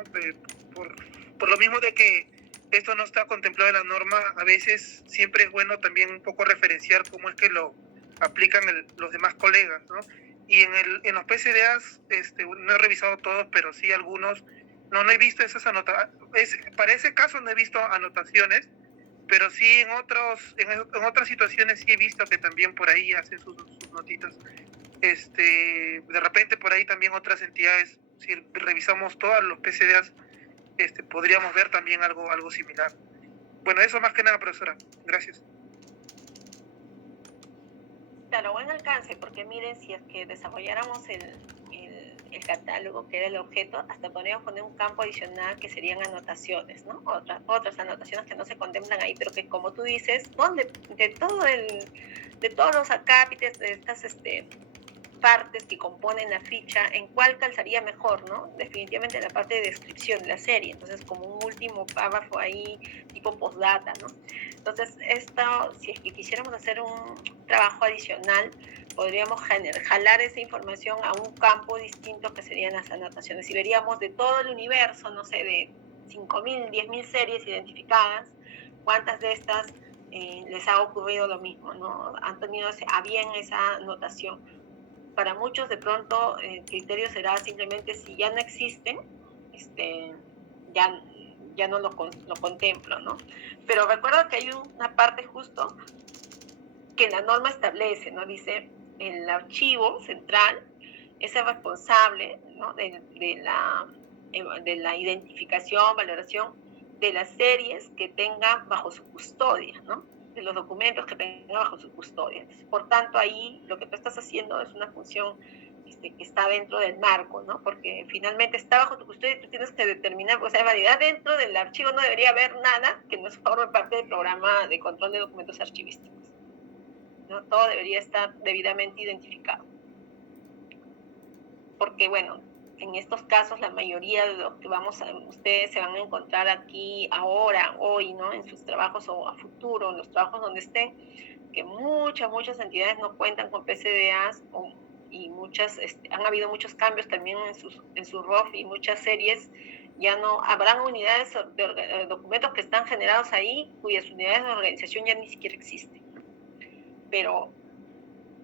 Por lo mismo de que esto no está contemplado en la norma, a veces siempre es bueno también un poco referenciar cómo es que lo aplican los demás colegas, ¿no? Y en los PCDAs, no he revisado todos, pero sí algunos, no he visto esas anotaciones, para ese caso no he visto anotaciones, pero sí en otras situaciones sí he visto que también por ahí hacen sus notitas. De repente por ahí también otras entidades, si revisamos todos los PCDAs, podríamos ver también algo similar. Bueno, eso más que nada, profesora. Gracias. Claro, buen alcance, porque miren, si es que desarrolláramos el catálogo, que era el objeto, hasta podríamos poner un campo adicional que serían anotaciones, ¿no? Otras anotaciones que no se contemplan ahí, pero que, como tú dices, de todos los acápites, de estas partes que componen la ficha, en cuál calzaría mejor, ¿no? Definitivamente la parte de descripción de la serie, entonces como un último párrafo ahí, tipo postdata, ¿no? Entonces esto, si es que quisiéramos hacer un trabajo adicional, podríamos jalar esa información a un campo distinto que serían las anotaciones, y veríamos de todo el universo, no sé, de 5.000, 10.000 series identificadas, cuántas de estas les ha ocurrido lo mismo, ¿no? Han tenido a bien esa anotación. Para muchos de pronto el criterio será simplemente si ya no existen, ya no lo contemplo, ¿no? Pero recuerda que hay una parte justo que la norma establece, ¿no? Dice, el archivo central es el responsable, ¿no? de la identificación, valoración de las series que tenga bajo su custodia, ¿no? De los documentos que tenga bajo su custodia. Por tanto, ahí lo que tú estás haciendo es una función que está dentro del marco, ¿no? Porque finalmente está bajo tu custodia y tú tienes que determinar, o sea, en realidad dentro del archivo no debería haber nada que no forme parte del programa de control de documentos archivísticos, ¿no? Todo debería estar debidamente identificado. Porque, bueno, en estos casos la mayoría de los que ustedes se van a encontrar aquí ahora, hoy, ¿no? En sus trabajos o a futuro, en los trabajos donde estén, que muchas entidades no cuentan con PCDAs y han habido muchos cambios también en su ROF y muchas series Ya no habrán unidades documentos que están generados ahí cuyas unidades de organización ya ni siquiera existen. Pero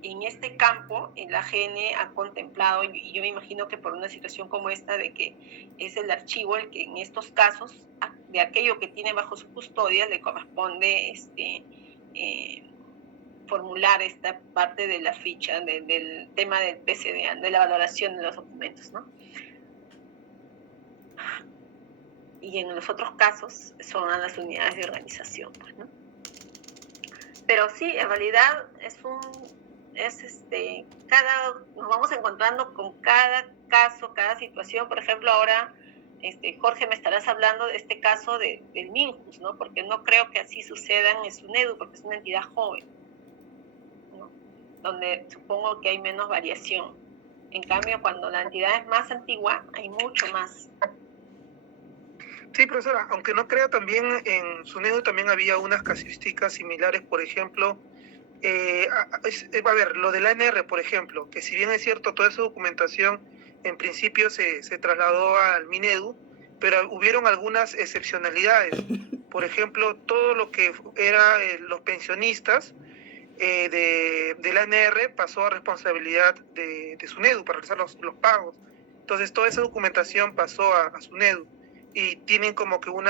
en este campo, la AGN ha contemplado, y yo me imagino que por una situación como esta, de que es el archivo el que en estos casos, de aquello que tiene bajo su custodia, le corresponde formular esta parte de la ficha, del tema del PCDA, de la valoración de los documentos, ¿no? Y en los otros casos son a las unidades de organización, pues, ¿no? Pero sí, en realidad nos vamos encontrando con cada caso, cada situación. Por ejemplo, ahora, Jorge, me estarás hablando de este caso del Minjus, ¿no? Porque no creo que así suceda en SUNEDU, porque es una entidad joven, ¿no? Donde supongo que hay menos variación. En cambio, cuando la entidad es más antigua, hay mucho más. Sí, profesora, aunque no crea, también en SUNEDU también había unas casuísticas similares, por ejemplo, a ver, lo del ANR, por ejemplo, que si bien es cierto, toda esa documentación en principio se trasladó al Minedu, pero hubieron algunas excepcionalidades. Por ejemplo, todo lo que era los pensionistas del ANR pasó a responsabilidad de SUNEDU para realizar los pagos. Entonces, toda esa documentación pasó a SUNEDU y tienen como que un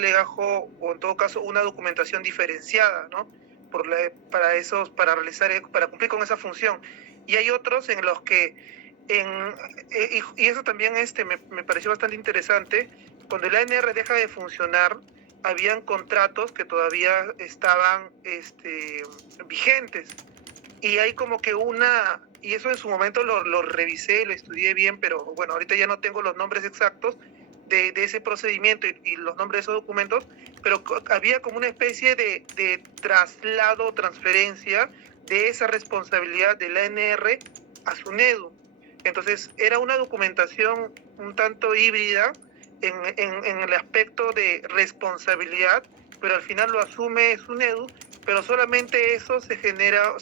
legajo, o en todo caso una documentación diferenciada, ¿no? Para cumplir con esa función. Y hay otros en los que, y eso también me pareció bastante interesante, cuando el ANR deja de funcionar, habían contratos que todavía estaban vigentes. Y hay como que y eso en su momento lo revisé, lo estudié bien, pero bueno, ahorita ya no tengo los nombres exactos de ese procedimiento y los nombres de esos documentos, pero había como una especie de traslado, transferencia de esa responsabilidad del ANR a SUNEDU. Entonces era una documentación un tanto híbrida en el aspecto de responsabilidad, pero al final lo asume SUNEDU, pero solamente eso se generó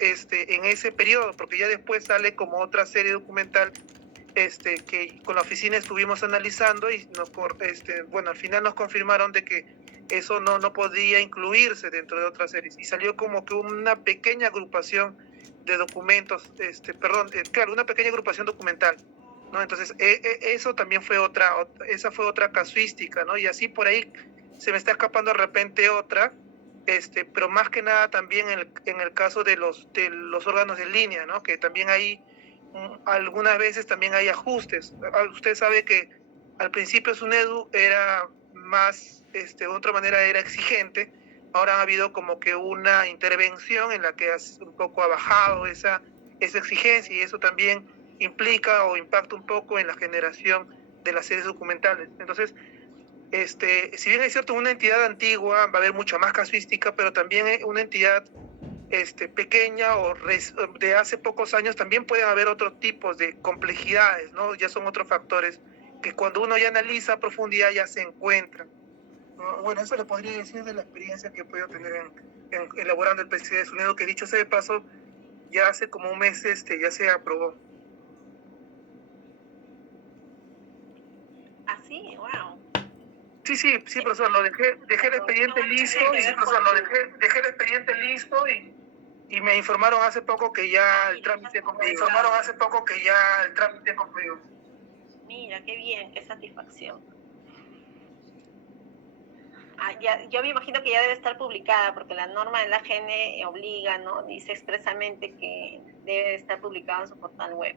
en ese periodo, porque ya después sale como otra serie documental que con la oficina estuvimos analizando y bueno, al final nos confirmaron de que eso no podía incluirse dentro de otras series y salió como que una pequeña agrupación de documentos, claro, una pequeña agrupación documental, ¿no? Entonces, eso también esa fue otra casuística, ¿no? Y así por ahí se me está escapando de repente otra, pero más que nada también en el caso de los órganos en línea, ¿no? Que también hay algunas veces también hay ajustes. Usted sabe que al principio SUNEDU era más, de otra manera era exigente. Ahora ha habido como que una intervención en la que un poco ha bajado esa exigencia y eso también implica o impacta un poco en la generación de las series documentales. Entonces, si bien es cierto, una entidad antigua va a haber mucha más casuística, pero también una entidad pequeña o de hace pocos años también pueden haber otros tipos de complejidades, ¿no? Ya son otros factores que cuando uno ya analiza a profundidad ya se encuentran. Bueno, eso le podría decir de la experiencia que he podido tener en elaborando el PCD de SUNEDU, que dicho sea de paso, ya hace como un mes ya se aprobó. ¿Así? ¡Wow! Sí, profesor, dejé el expediente listo, dejé el expediente listo y me informaron hace poco que ya el trámite concluido. Mira, qué bien, qué satisfacción. Yo me imagino que ya debe estar publicada, porque la norma de la AGN obliga, ¿no? Dice expresamente que debe estar publicado en su portal web.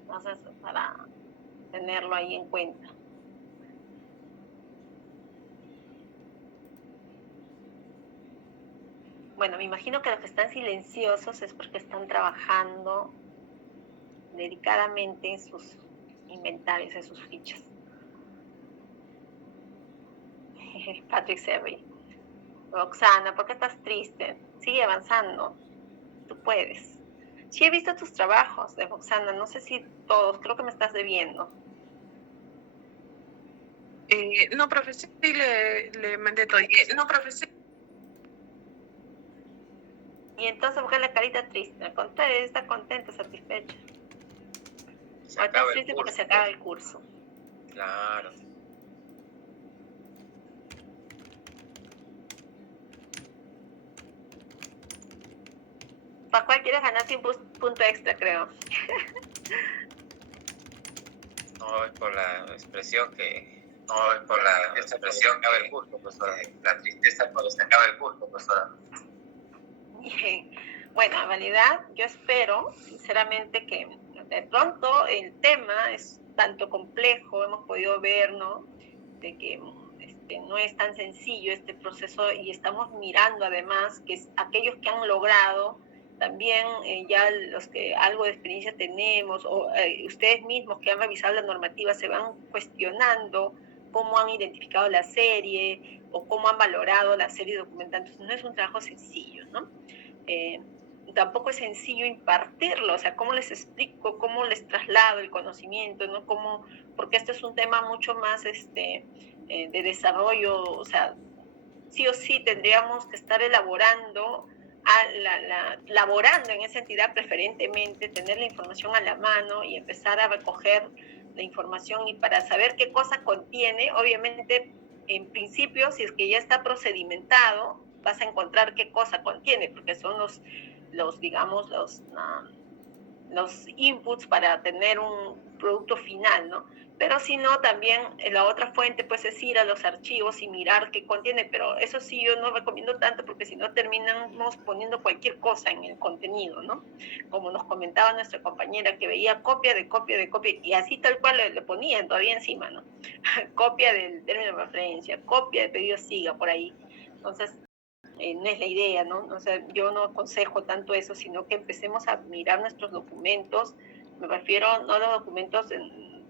Entonces, para tenerlo ahí en cuenta. Bueno, me imagino que los que están silenciosos es porque están trabajando dedicadamente en sus inventarios, en sus fichas. Patrick Severy. Roxana, ¿por qué estás triste? Sigue avanzando. Tú puedes. Sí he visto tus trabajos de Roxana, no sé si todos, creo que me estás debiendo. No, profesor, sí le mandé todo. No, profesor. Y entonces, ¿por qué la carita triste? Al contrario, está contenta, satisfecha. Está triste porque se acaba el curso. Claro. Pascual, quieres ganarte un punto extra, creo. No, es por la expresión que... No, es por la expresión que acaba el curso, profesora. La tristeza cuando se acaba el curso, profesora. Bien. Bueno, en realidad yo espero, sinceramente, que de pronto el tema es tanto complejo, hemos podido ver, ¿no? De que no es tan sencillo este proceso y estamos mirando además que aquellos que han logrado, también ya los que algo de experiencia tenemos, o ustedes mismos que han revisado la normativa se van cuestionando cómo han identificado la serie o cómo han valorado la serie documental. Entonces no es un trabajo sencillo, ¿no? Tampoco es sencillo impartirlo, o sea, cómo les explico, cómo les traslado el conocimiento, ¿no? Cómo, porque esto es un tema mucho más de desarrollo, o sea, sí o sí tendríamos que estar elaborando, laborando en esa entidad preferentemente, tener la información a la mano y empezar a recoger la información y para saber qué cosa contiene, obviamente, en principio, si es que ya está procedimentado, vas a encontrar qué cosa contiene, porque son digamos, los inputs para tener un producto final, ¿no? Pero si no, también la otra fuente pues es ir a los archivos y mirar qué contiene, pero eso sí yo no recomiendo tanto porque si no terminamos poniendo cualquier cosa en el contenido, ¿no? Como nos comentaba nuestra compañera que veía copia de copia de copia y así tal cual le ponían todavía encima, ¿no? Copia del término de referencia, copia de pedido SIGA por ahí. Entonces, no es la idea, ¿no? O sea, yo no aconsejo tanto eso, sino que empecemos a mirar nuestros documentos, me refiero no a los documentos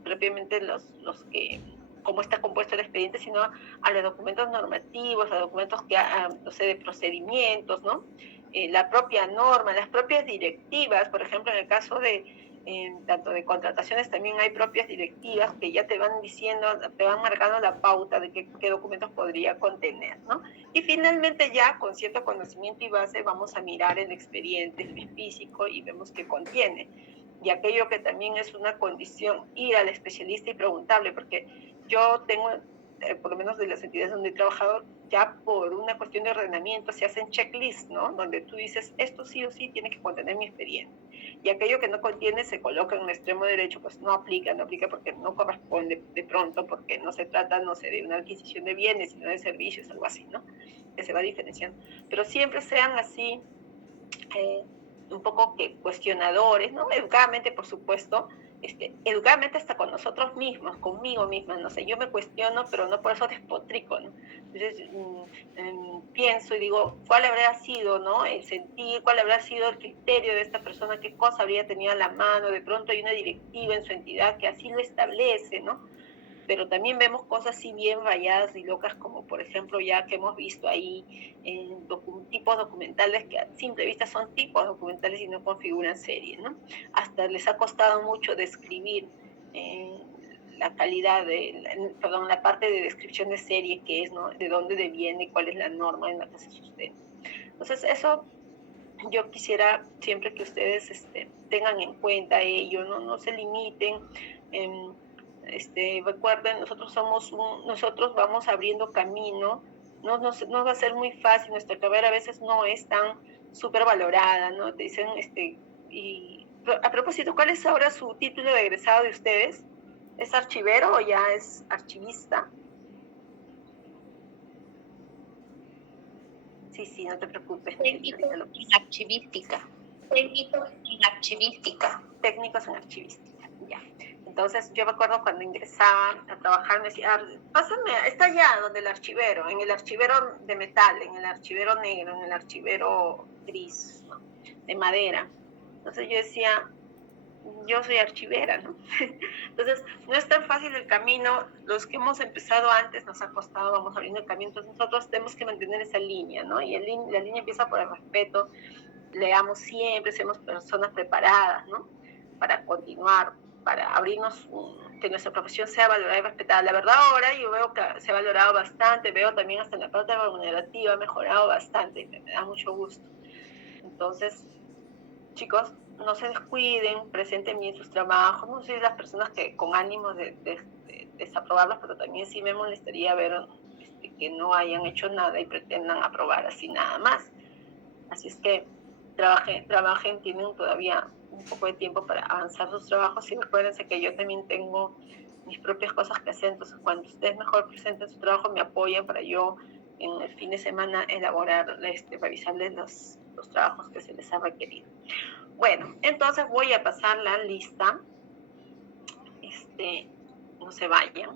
propiamente los que, cómo está compuesto el expediente, sino a los documentos normativos, a documentos que, no sé, de procedimientos, ¿no? La propia norma, las propias directivas, por ejemplo, en el caso de tanto de contrataciones también hay propias directivas que ya te van diciendo, te van marcando la pauta de qué documentos podría contener, ¿no? Y finalmente ya con cierto conocimiento y base vamos a mirar el expediente, el físico y vemos qué contiene. Y aquello que también es una condición, ir al especialista y preguntarle, porque yo tengo, por lo menos de las entidades donde he trabajado, ya por una cuestión de ordenamiento se hacen checklists, ¿no? Donde tú dices, esto sí o sí tiene que contener mi expediente. Y aquello que no contiene se coloca en el extremo derecho, pues no aplica porque no corresponde de pronto, porque no se trata, no sé, de una adquisición de bienes, sino de servicios, algo así, ¿no? Que se va diferenciando. Pero siempre sean así, un poco que cuestionadores, ¿no? Educadamente, por supuesto, educadamente hasta con nosotros mismos, conmigo misma, no sé, yo me cuestiono, pero no por eso despotrico, ¿no? Entonces, pienso y digo, ¿cuál habrá sido, no? El sentir, ¿cuál habrá sido el criterio de esta persona? ¿Qué cosa habría tenido a la mano? De pronto hay una directiva en su entidad que así lo establece, ¿no? Pero también vemos cosas así bien rayadas y locas como por ejemplo ya que hemos visto ahí en tipos documentales que a simple vista son tipos documentales y no configuran series, ¿no? Hasta les ha costado mucho describir la calidad la parte de descripción de serie que es, ¿no? De dónde deviene, cuál es la norma en la que se sustenta. Entonces eso yo quisiera siempre que ustedes tengan en cuenta ello, no se limiten. Recuerden, nosotros vamos abriendo camino, no va a ser muy fácil, nuestra carrera a veces no es tan súper valorada, ¿no? Te dicen, y a propósito, ¿cuál es ahora su título de egresado de ustedes? ¿Es archivero o ya es archivista? Sí, no te preocupes. Técnico en archivística. Técnicos en archivística. Técnicos en archivística, ya. Entonces yo me acuerdo cuando ingresaba a trabajar, me decía, pásame, está allá donde el archivero, en el archivero de metal, en el archivero negro, en el archivero gris, ¿no? De madera. Entonces yo decía, yo soy archivera, ¿no? Entonces no es tan fácil el camino, los que hemos empezado antes nos ha costado, vamos abriendo el camino, entonces nosotros tenemos que mantener esa línea, ¿no? Y la línea empieza por el respeto, leamos siempre, seamos personas preparadas, ¿no? Para continuar, para abrirnos, que nuestra profesión sea valorada y respetada. La verdad ahora yo veo que se ha valorado bastante, veo también hasta en la parte remunerativa ha mejorado bastante, me da mucho gusto. Entonces, chicos, no se descuiden, presenten bien sus trabajos. No soy de las personas que con ánimo de desaprobarlos, pero también sí me molestaría ver que no hayan hecho nada y pretendan aprobar así nada más. Así es que trabajen, tienen todavía un poco de tiempo para avanzar sus trabajos y recuérdense que yo también tengo mis propias cosas que hacer, entonces cuando ustedes mejor presenten su trabajo me apoyan para yo en el fin de semana elaborar, revisarles los trabajos que se les ha requerido. Bueno, entonces voy a pasar la lista, no se vayan.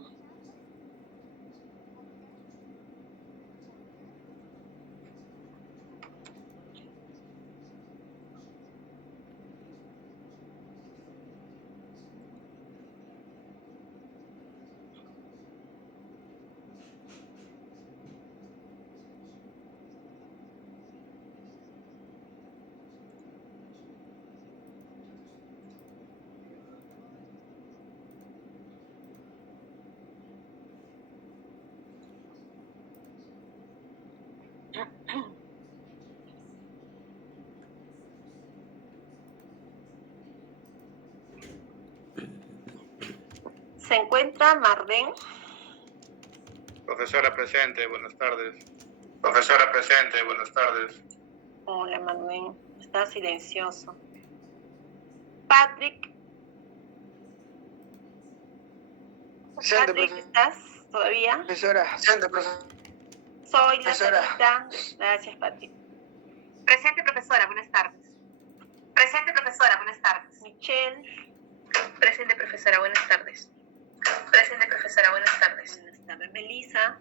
Se encuentra Marden. Profesora presente, buenas tardes. Profesora presente, buenas tardes. Hola Marden, está silencioso. Patrick. Presente, Patrick, ¿estás todavía? Profesora. Presente, profesora. Soy la Profesora. Sarita. Gracias, Patrick. Presente, profesora, buenas tardes. Presente, profesora, buenas tardes. Michelle. Presente, profesora, buenas tardes. Presente, profesora, buenas tardes. Buenas tardes, Melissa.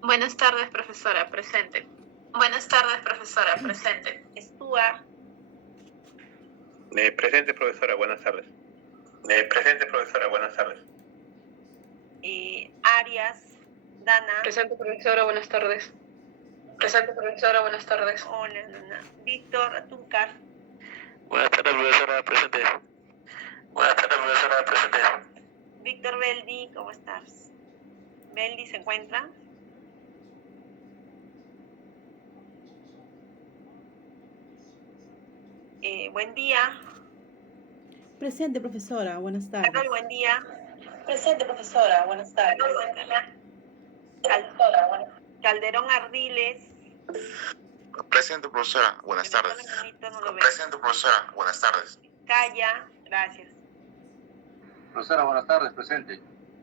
Buenas tardes, profesora, presente. Buenas tardes, profesora, presente. Stuart. Presente, profesora, buenas tardes. Presente, profesora, buenas tardes. Arias. Dana. Presente, profesora, buenas tardes. Presente, profesora, buenas tardes. Hola, Dana. Víctor Atúcar. Buenas tardes, profesora, presente. Buenas tardes, profesora, presente. Víctor Beldi, ¿cómo estás? Beldi, ¿se encuentra? Buen día. Presente, profesora. Buenas tardes. Carol, buen día. Presente, profesora, buenas tardes. Calderón Ardiles. Presente, profesora, buenas tardes. Presente, profesora, buenas tardes. Calla, gracias. Profesora, buenas tardes, presente.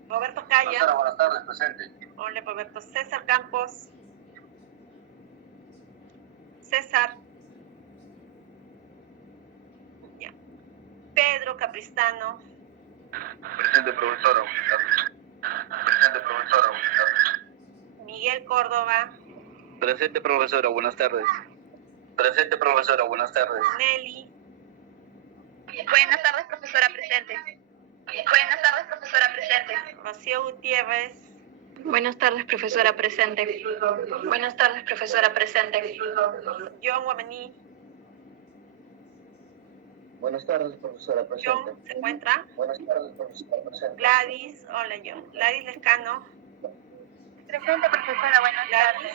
Roberto Calla. Profesora, buenas tardes, presente. Hola, Roberto. César Campos. César. Ya. Pedro Capristano. Presente, profesora, buenas tardes. Presente, profesora, buenas tardes. Miguel Córdoba. Presente, profesora, buenas tardes. Presente, profesora, buenas tardes. Nelly. Buenas tardes, profesora, presente. Buenas tardes, profesora, presente. Rocío Gutiérrez. Buenas tardes, profesora, presente. Buenas tardes, profesora, presente. John Guamaní. Buenas tardes, profesora, presente. John, ¿se encuentra? Buenas tardes, profesora, presente. Gladys. Hola, John. Gladys Lescano. Presente, profesora, buenas tardes.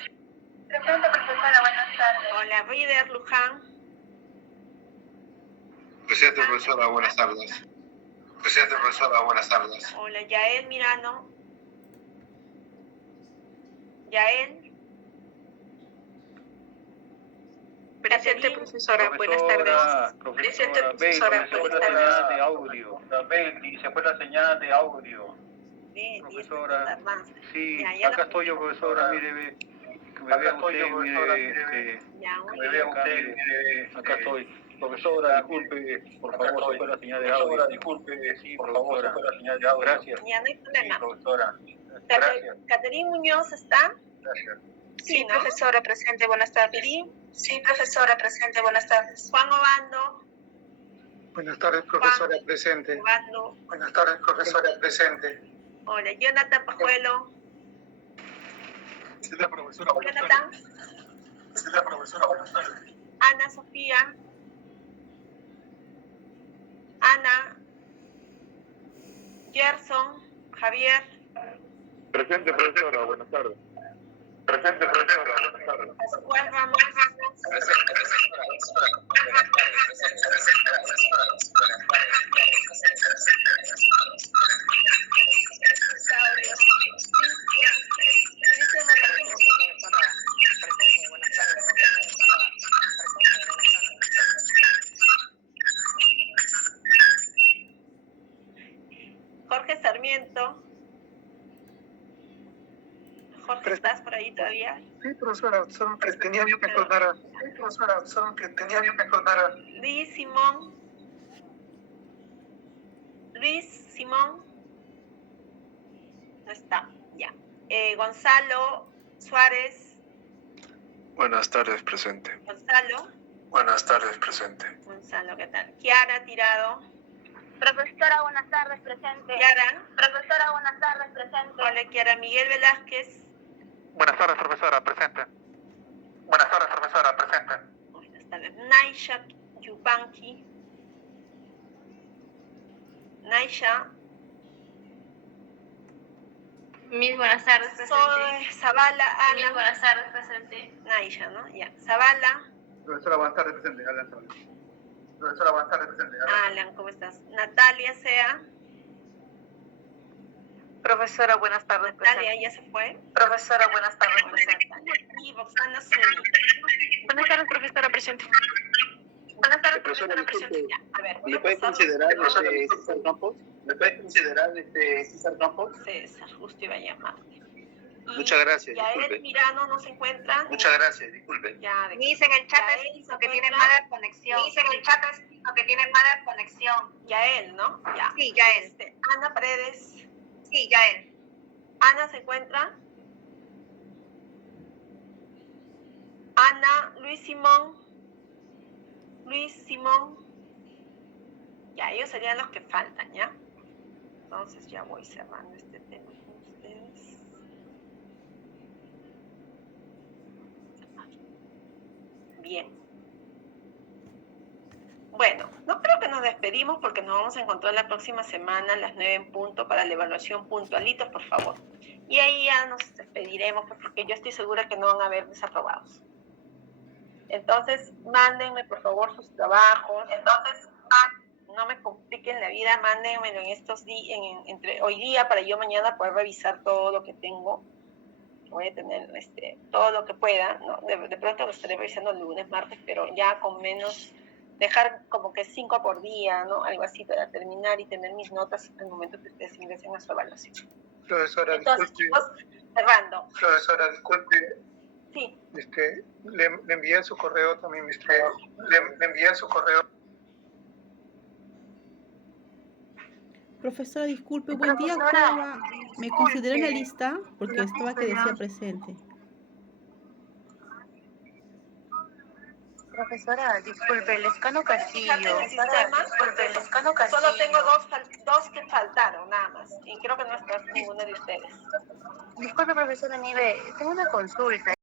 Presente, profesora, buenas tardes. Hola, Rider Luján. Presente, profesora, buenas tardes. Presente, profesora, buenas tardes. Hola, Yael Mirano. Yael. Presente, profesora, buenas tardes. Presente, profesora, buenas tardes. de audio. Se fue la señal de audio. Profesora. Sí, Ya acá estoy yo, profesora, mire, ve. Que me vea usted, mire, Ya, que me vea usted, mire, acá estoy. Profesora, disculpe, por favor, se fue la señal de audio. Profesora, disculpe, sí, por favor, se fue la señal de audio. Gracias. Ya no hay Sí, problema. profesora. Gracias. Caterín Muñoz está. Gracias. Sí, ¿no? profesora, presente, buenas tardes. Sí, profesora, presente, buenas tardes. Juan Obando. Buenas tardes, profesora, presente. Obando. Buenas tardes, profesora, presente. Hola, Jonathan Pajuelo. Presente, profesora, buenas tardes. Jonathan. Presente, profesora, buenas tardes. Ana Sofía. Ana. Gerson. Javier. Presente, profesora, buenas tardes. Presente, profesora, buenas tardes. Pascual Ramos. Presente, profesora, buenas tardes. Sarmiento. Jorge, ¿estás por ahí todavía? Sí, profesora, solo que tenía yo que acordar. Sí, profesora, solo que tenía yo que acordar. Luis Simón. Luis Simón. No está, ya. Gonzalo Suárez. Buenas tardes, presente. Gonzalo. Buenas tardes, presente. Gonzalo, ¿qué tal? Kiara Tirado. Profesora, buenas tardes, presente. Kiara. Profesora, buenas tardes, presente. Hola, Kiara. Miguel Velázquez. Buenas tardes, profesora, presente. Buenas tardes, profesora, presente. Buenas tardes. Naisha Yupanqui. Naisha. Mis buenas tardes, presente. Zavala, Ana. Mis buenas tardes, presente. Naisha, ¿no? Ya. Zavala. Profesora, buenas tardes, presente. Alan. Profesora, buenas tardes, presente. Alan, ¿cómo estás? Natalia Sea. Profesora, buenas tardes, presente. Natalia, ¿ya se fue? Profesora, buenas tardes, presente. Y Roxana Zuni. Buenas tardes, profesora, presente. Buenas tardes, profesora, presente. Ya, a ver, ¿Me puede considerar César Campos? ¿Me puede considerar César Campos? César, justo iba a llamarte. Muchas gracias, Yael disculpe. Mirano no se encuentra. Muchas gracias, disculpe. Ya, Dice en el chat que tiene mala conexión. Dice en el chat que tiene mala conexión. Yael, ¿no? Ya. Sí, Yael. Ana Paredes. Sí, Yael. Ana se encuentra. Ana, Luis Simón. Luis Simón. Ya, ellos serían los que faltan, ¿ya? Entonces ya voy cerrando este tema con ustedes. Bien. Bueno, no creo que nos despedimos porque nos vamos a encontrar la próxima semana a las 9 en punto para la evaluación puntualitos, por favor. Y ahí ya nos despediremos porque yo estoy segura que no van a haber desaprobados. Entonces, mándenme por favor sus trabajos. No me compliquen la vida, mándenmelo en estos días, entre hoy día para yo mañana poder revisar todo lo que tengo. Voy a tener todo lo que pueda, ¿no? De pronto lo estaré revisando el lunes, martes, pero ya con menos, dejar como que 5 por día, ¿no? Algo así para terminar y tener mis notas al momento que ustedes ingresen a su evaluación. Profesora, Entonces, disculpe. chicos, cerrando. Profesora, disculpe. Sí. Le envié en su correo también mis trabajos. Le envié en su correo. Profesora, disculpe, buen día, Cueva. ¿Me considera en la lista? Porque estaba que decía presente. Profesora, disculpe, Lescano Castillo. Disculpe, Lescano Castillo. Solo tengo dos que faltaron, nada más. Y creo que no está ninguna de ustedes. Disculpe, profesora Nive, tengo una consulta.